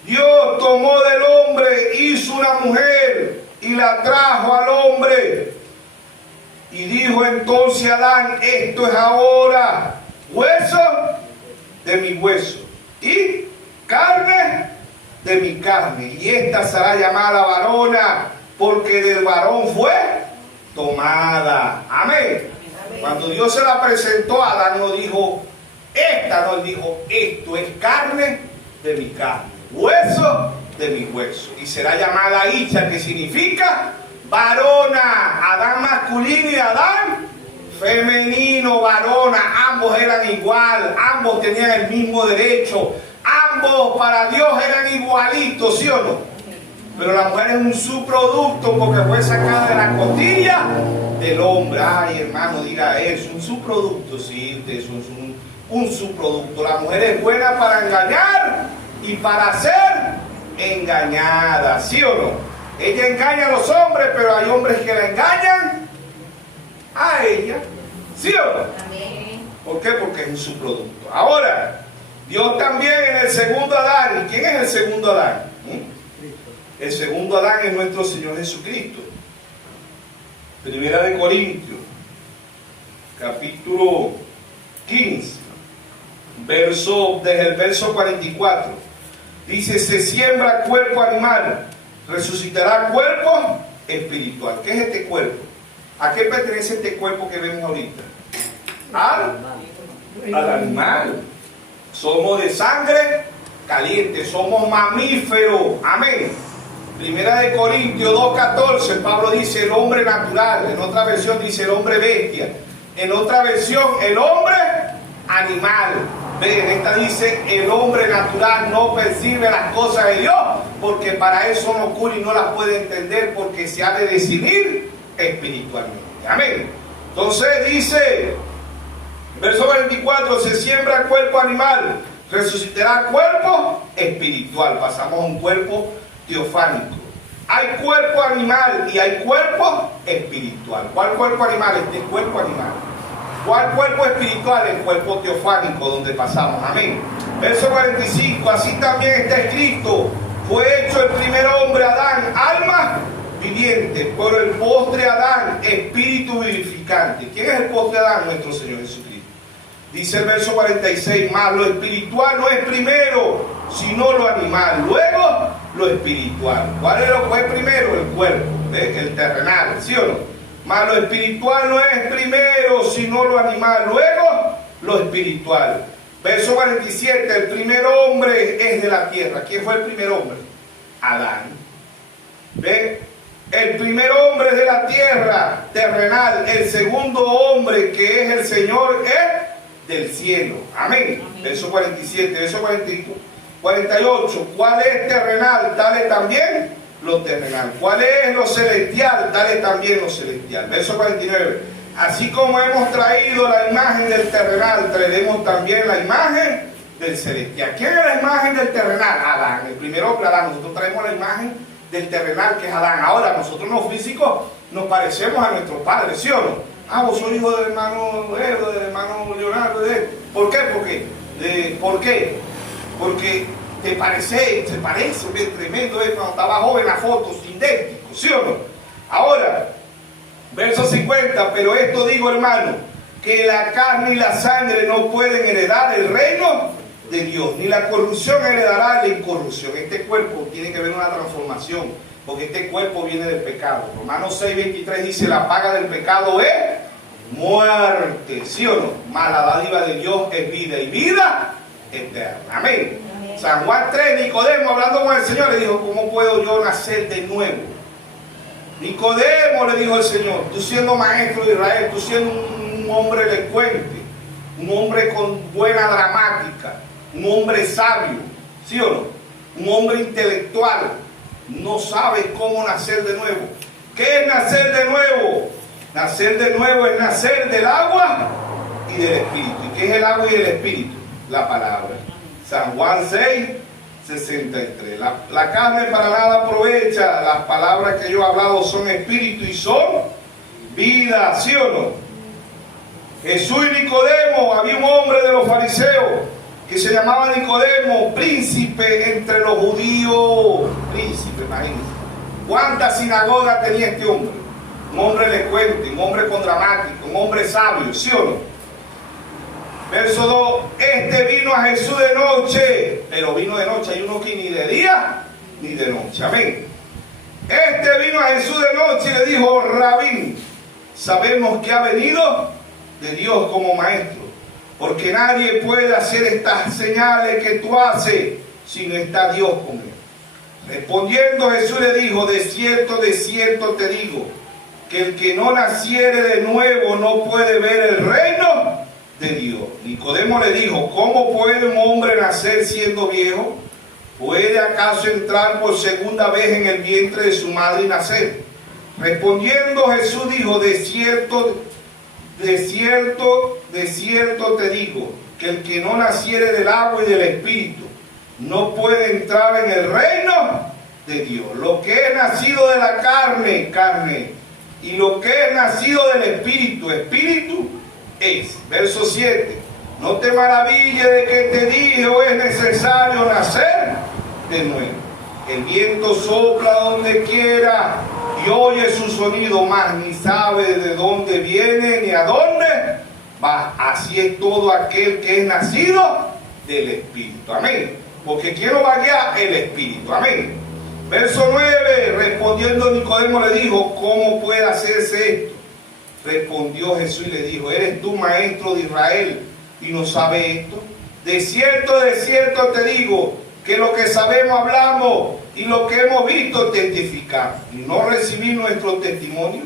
Dios tomó del hombre, hizo una mujer y la trajo al hombre. Y dijo entonces Adán: esto es ahora hueso de mi hueso y carne de mi carne. Y esta será llamada varona, porque del varón fue tomada. Amén. Cuando Dios se la presentó a Adán, no dijo esta, no, él dijo: esto es carne de mi carne, hueso de mi hueso. Y será llamada Isha, que significa varona. Adán masculino y Adán femenino, varona. Ambos eran igual, ambos tenían el mismo derecho, ambos para Dios eran igualitos, ¿sí o no? Pero la mujer es un subproducto porque fue sacada de la costilla del hombre. Ay, hermano, diga eso, un subproducto. Sí, eso es un subproducto. La mujer es buena para engañar y para ser engañada, ¿sí o no? Ella engaña a los hombres, pero hay hombres que la engañan a ella, ¿sí o no? Amén. ¿Por qué? Porque es un subproducto. Ahora, Dios también en el segundo Adán. ¿Quién es el segundo Adán? El segundo Adán es nuestro Señor Jesucristo. Primera de Corintios, capítulo 15, desde el verso 44. Dice: se siembra cuerpo animal, resucitará cuerpo espiritual. ¿Qué es este cuerpo? ¿A qué pertenece este cuerpo que vemos ahorita? Al animal. Somos de sangre caliente, somos mamíferos. Amén. Primera de Corintios 2:14, Pablo dice el hombre natural. En otra versión dice el hombre bestia. En otra versión el hombre animal. En esta dice el hombre natural no percibe las cosas de Dios, porque para eso no ocurre y no las puede entender, porque se ha de decidir espiritualmente. Amén. Entonces dice, verso 24: se siembra cuerpo animal, resucitará cuerpo espiritual. Pasamos a un cuerpo teofánico. Hay cuerpo animal y hay cuerpo espiritual. ¿Cuál cuerpo animal? Este cuerpo animal. ¿Cuál cuerpo espiritual? El cuerpo teofánico, donde pasamos. Amén. Verso 45: así también está escrito: fue hecho el primer hombre Adán, alma viviente, pero el postre Adán, espíritu vivificante. ¿Quién es el postre Adán? Nuestro Señor Jesucristo. Dice el verso 46: mas lo espiritual no es primero, sino lo animal, luego lo espiritual. ¿Cuál es lo que fue primero? El cuerpo, el terrenal, ¿sí o no? Mas lo espiritual no es primero, sino lo animal, luego lo espiritual. Verso 47: el primer hombre es de la tierra. ¿Quién fue el primer hombre? Adán. ¿Ve? El primer hombre es de la tierra terrenal. El segundo hombre, que es el Señor, es del cielo. Amén. Amén. Verso 47. Verso 48: ¿cuál es terrenal? Dale también lo terrenal. ¿Cuál es lo celestial? Dale también lo celestial. Verso 49: así como hemos traído la imagen del terrenal, traeremos también la imagen del celestial. ¿Quién es la imagen del terrenal? Adán, el primer hombre Adán. Nosotros traemos la imagen del terrenal, que es Adán. Ahora, nosotros los físicos nos parecemos a nuestros padres, ¿sí o no? Ah, vos sois hijo del hermano Eduardo, del hermano Leonardo. ¿Por qué? ¿Por qué? Porque te parece tremendo, cuando estaba joven, las fotos idénticos, ¿sí o no? Ahora, verso 50: pero esto digo, hermano, que la carne y la sangre no pueden heredar el reino de Dios, ni la corrupción heredará la incorrupción. Este cuerpo tiene que ver una transformación, porque este cuerpo viene del pecado. Romanos 6:23 dice: la paga del pecado es muerte, ¿sí o no? Mas la dádiva de Dios es vida, y vida eterna. Amén. San Juan 3, Nicodemo, hablando con el Señor, le dijo: ¿cómo puedo yo nacer de nuevo? Nicodemo, le dijo el Señor, tú siendo maestro de Israel, tú siendo un hombre elocuente, un hombre con buena gramática, un hombre sabio, ¿sí o no? un hombre intelectual, no sabe cómo nacer de nuevo. ¿Qué es nacer de nuevo? Nacer de nuevo es nacer del agua y del Espíritu. ¿Y qué es el agua y el Espíritu? La palabra. San Juan 6, 63. La carne para nada aprovecha. Las palabras que yo he hablado son espíritu y son vida, ¿sí o no? Jesús y Nicodemo, había un hombre de los fariseos que se llamaba Nicodemo, príncipe entre los judíos. Príncipe, imagínense. ¿Cuántas sinagogas tenía este hombre? Un hombre elocuente, un hombre con dramático, un hombre sabio, ¿sí o no? Verso 2, este vino a Jesús de noche, pero vino de noche, hay uno que ni de día ni de noche, amén. Este vino a Jesús de noche y le dijo, Rabí, sabemos que ha venido de Dios como maestro, porque nadie puede hacer estas señales que tú haces si no está Dios con él. Respondiendo Jesús le dijo, de cierto te digo, que el que no naciere de nuevo no puede ver el reino de Dios. Nicodemo le dijo, ¿cómo puede un hombre nacer siendo viejo? ¿Puede acaso entrar por segunda vez en el vientre de su madre y nacer? Respondiendo Jesús dijo, de cierto te digo, que el que no naciere del agua y del Espíritu no puede entrar en el reino de Dios. Lo que es nacido de la carne, carne, y lo que es nacido del Espíritu, Espíritu es. Verso 7. No te maravilles de que te dije, o es necesario nacer de nuevo. El viento sopla donde quiera y oye su sonido, mas ni sabe de dónde viene ni a dónde va. Así es todo aquel que es nacido del Espíritu. Amén. Porque ¿quién lo va a guiar? El Espíritu. Amén. Verso 9, respondiendo Nicodemo le dijo, ¿cómo puede hacerse esto? Respondió Jesús y le dijo, ¿eres tú maestro de Israel y no sabes esto? De cierto te digo, que lo que sabemos hablamos y lo que hemos visto testificamos. Y no recibí nuestro testimonio.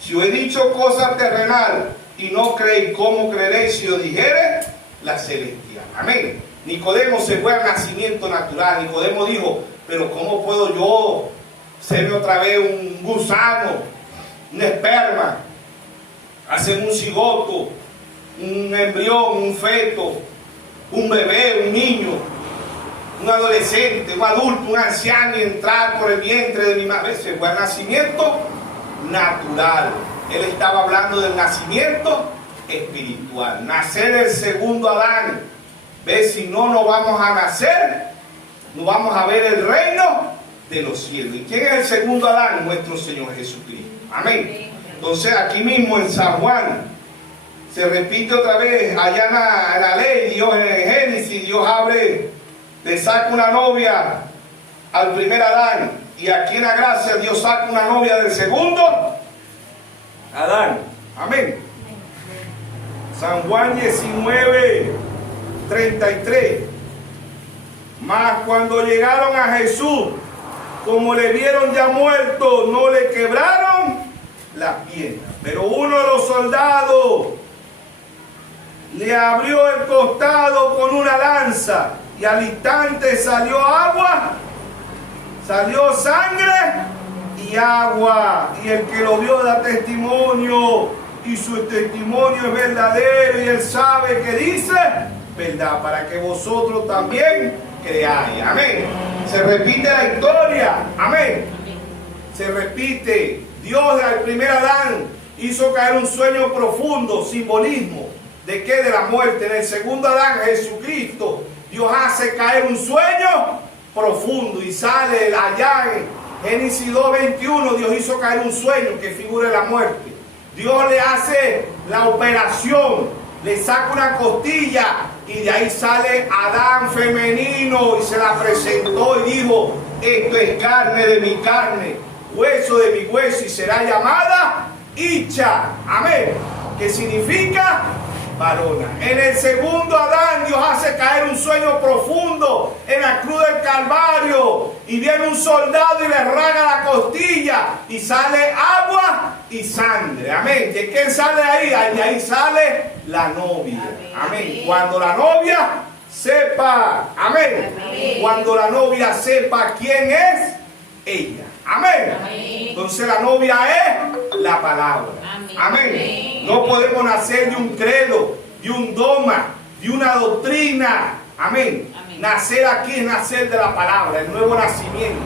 Si os he dicho cosas terrenales y no creéis, ¿cómo creeréis si os dijere la celestial? Amén. Nicodemo se fue al nacimiento natural. Nicodemo dijo, pero ¿cómo puedo yo serme otra vez un gusano, un esperma, hacer un cigoto, un embrión, un feto, un bebé, un niño, un adolescente, un adulto, un anciano y entrar por el vientre de mi madre? Se fue al nacimiento natural. Él estaba hablando del nacimiento espiritual, nacer el segundo Adán. ¿Ves? Si no, no vamos a nacer, no vamos a ver el reino de los cielos. ¿Y quién es el segundo Adán? Nuestro Señor Jesucristo. Amén. Entonces aquí mismo en San Juan se repite otra vez, allá en la ley, Dios en el Génesis, Dios abre, le saca una novia al primer Adán, y aquí en la gracia Dios saca una novia del segundo Adán. Amén. San Juan 19, 33. Mas cuando llegaron a Jesús, como le vieron ya muerto, no le quebraron las piernas. Pero uno de los soldados le abrió el costado con una lanza, y al instante salió agua, salió sangre y agua. Y el que lo vio da testimonio, y su testimonio es verdadero, y él sabe que dice verdad, para que vosotros también creáis. Amén. Se repite la historia. Amén. Se repite. Dios al primer Adán hizo caer un sueño profundo, simbolismo de qué, de la muerte. En el segundo Adán, Jesucristo, Dios hace caer un sueño profundo, y sale allá en Génesis 2:21. Dios hizo caer un sueño que figura la muerte. Dios le hace la operación, le saca una costilla, y de ahí sale Adán femenino, y se la presentó y dijo, esto es carne de mi carne, hueso de mi hueso, y será llamada Icha. Amén. Que significa varona. En el segundo Adán, Dios hace caer un sueño profundo en la cruz del Calvario, y viene un soldado y le raga la costilla, y sale agua y sangre. Amén. ¿Y quién sale ahí? De ahí sale la novia. Amén. Cuando la novia sepa. Amén. Amén. Cuando la novia sepa quién es ella. Amén. Amén. Entonces la novia es la palabra. Amén. Amén. No podemos nacer de un credo, de un dogma, de una doctrina. Amén. Amén. Nacer aquí es nacer de la palabra, el nuevo nacimiento.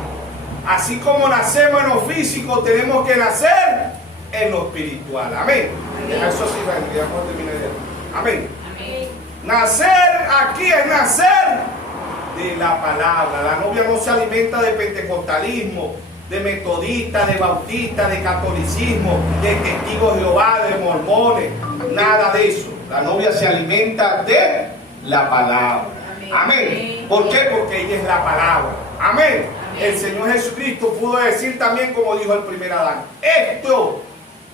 Así como nacemos en lo físico, tenemos que nacer en lo espiritual. Amén. Eso sí, ya puedo terminar ya. Amén. Amén. Nacer aquí es nacer de la palabra. La novia no se alimenta de pentecostalismo, de metodistas, de bautistas, de catolicismo, de testigos de Jehová, de mormones, nada de eso. La novia se alimenta de la palabra. Amén. ¿Por qué? Porque ella es la palabra. Amén. El Señor Jesucristo pudo decir también, como dijo el primer Adán, esto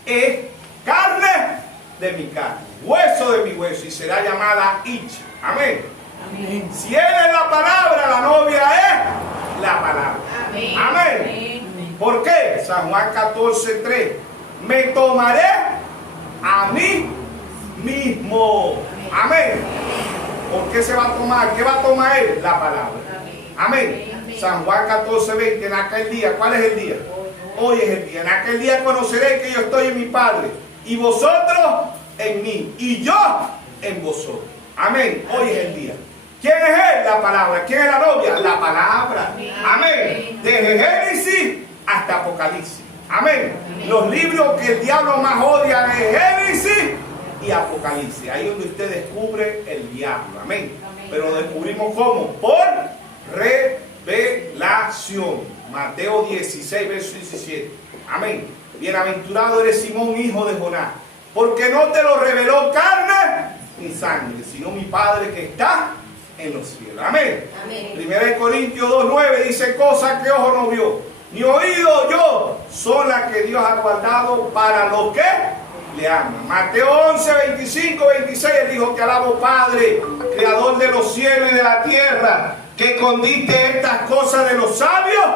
es carne de mi carne, hueso de mi hueso, y será llamada Icha. Amén. Amén. Si Él es la palabra, la novia es la palabra. Amén. Amén. ¿Por qué? San Juan 14:3. Me tomaré a mí mismo. Amén. ¿Por qué se va a tomar? ¿Qué va a tomar Él? La palabra. Amén. San Juan 14:20. En aquel día, ¿cuál es el día? Hoy es el día. En aquel día conoceréis que yo estoy en mi Padre, y vosotros en mí, y yo en vosotros. Amén. Hoy es el día. ¿Quién es Él? La palabra. ¿Quién es la novia? La palabra. Amén. Desde Génesis hasta Apocalipsis. Amén. Los libros que el diablo más odia es Génesis y Apocalipsis. Ahí es donde usted descubre el diablo. Amén. Pero lo descubrimos ¿cómo? Por revelación. Mateo 16, verso 17. Amén. Bienaventurado eres Simón, hijo de Jonás, porque no te lo reveló carne ni sangre, sino mi Padre que está en los cielos. Amén. Amén. 1 Corintios 2:9 dice: cosas que ojo no vio, ni oído yo, son las que Dios ha guardado para los que le aman. Mateo 11:25-26, Él dijo: te alabo, Padre, creador de los cielos y de la tierra, que escondiste estas cosas de los sabios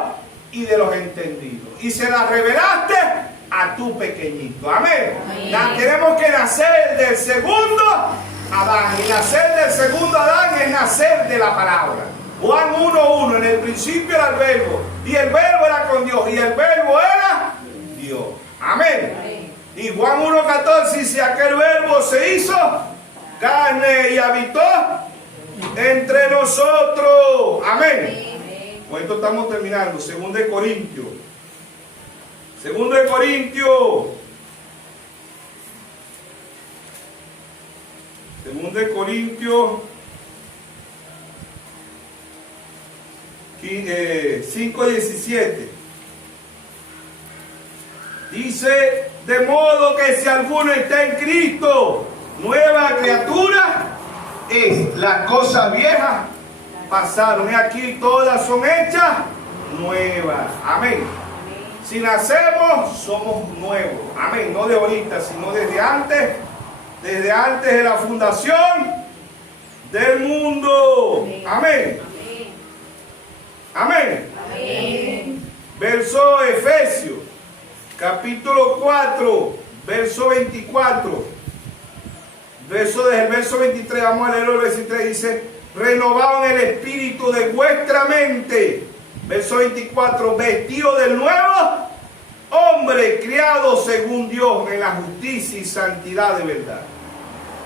y de los entendidos, y se las revelaste a tu pequeñito. Amén. Amén. Tenemos que nacer del segundo Adán, y nacer del segundo Adán es nacer de la palabra. Juan 1:1, en el principio era el verbo, y el verbo era con Dios, y el verbo era Dios. Amén. Amén. Y Juan 1:14 dice: aquel verbo se hizo carne y habitó entre nosotros. Amén. Con esto estamos terminando. 2 Corintios. 2 Corintios. 2 Corintios 5:17. Dice: de modo que si alguno está en Cristo, nueva criatura es. Las cosas viejas pasaron, y aquí todas son hechas nuevas. Amén. Si nacemos, somos nuevos. Amén. No de ahorita, sino desde antes de la fundación del mundo. Amén. Amén. Amén. Verso Efesios, capítulo 4, verso 24. Desde el verso 23, vamos a leerlo. El verso 23 dice: renovado en el espíritu de vuestra mente. Verso 24, vestido del nuevo hombre, criado según Dios en la justicia y santidad de verdad.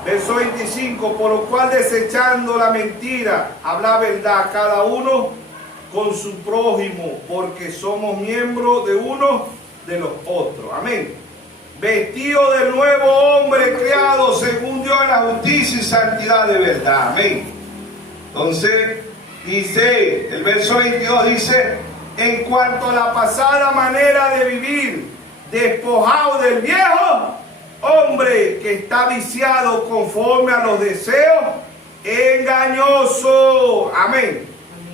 Verso 25, por lo cual desechando la mentira, habla verdad cada uno con su prójimo, porque somos miembros de uno de los otros. Amén. Vestido del nuevo hombre, criado según Dios en la justicia y santidad de verdad. Amén. Entonces dice, el verso 22 dice: en cuanto a la pasada manera de vivir, despojado del viejo hombre que está viciado conforme a los deseos engañosos. Amén.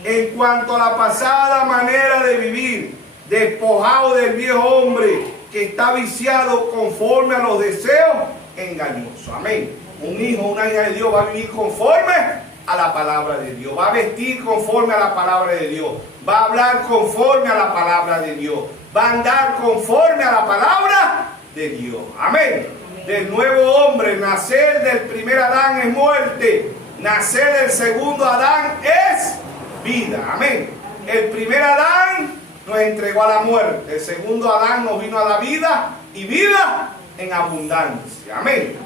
En cuanto a la pasada manera de vivir, despojado del viejo hombre que está viciado conforme a los deseos engañosos. Amén. Un hijo, una hija de Dios va a vivir conforme a la palabra de Dios, va a vestir conforme a la palabra de Dios, va a hablar conforme a la palabra de Dios, va a andar conforme a la palabra de Dios. Amén. Del nuevo hombre, nacer del primer Adán es muerte, nacer del segundo Adán es vida. Amén. El primer Adán nos entregó a la muerte. El segundo Adán nos vino a la vida y vida en abundancia. Amén.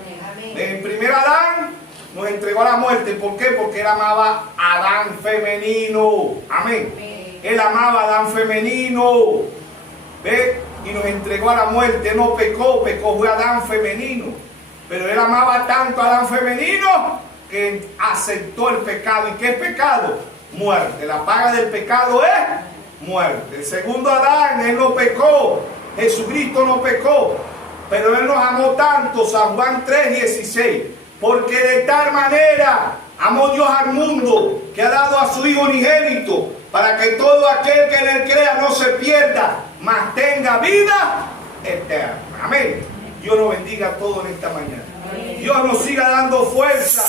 El primer Adán nos entregó a la muerte. ¿Por qué? Porque él amaba a Adán femenino. Amén. Él amaba a Adán femenino. ¿Ve? Y nos entregó a la muerte. No pecó, pecó fue Adán femenino. Pero él amaba tanto a Adán femenino que aceptó el pecado. ¿Y qué es pecado? Muerte. La paga del pecado es muerte. El segundo Adán, él no pecó. Jesucristo no pecó. Pero él nos amó tanto, San Juan 3:16. Porque de tal manera amó Dios al mundo que ha dado a su Hijo unigénito para que todo aquel que en él crea no se pierda, mas tenga vida eterna. Amén. Dios nos bendiga a todos en esta mañana. Dios nos siga dando fuerza.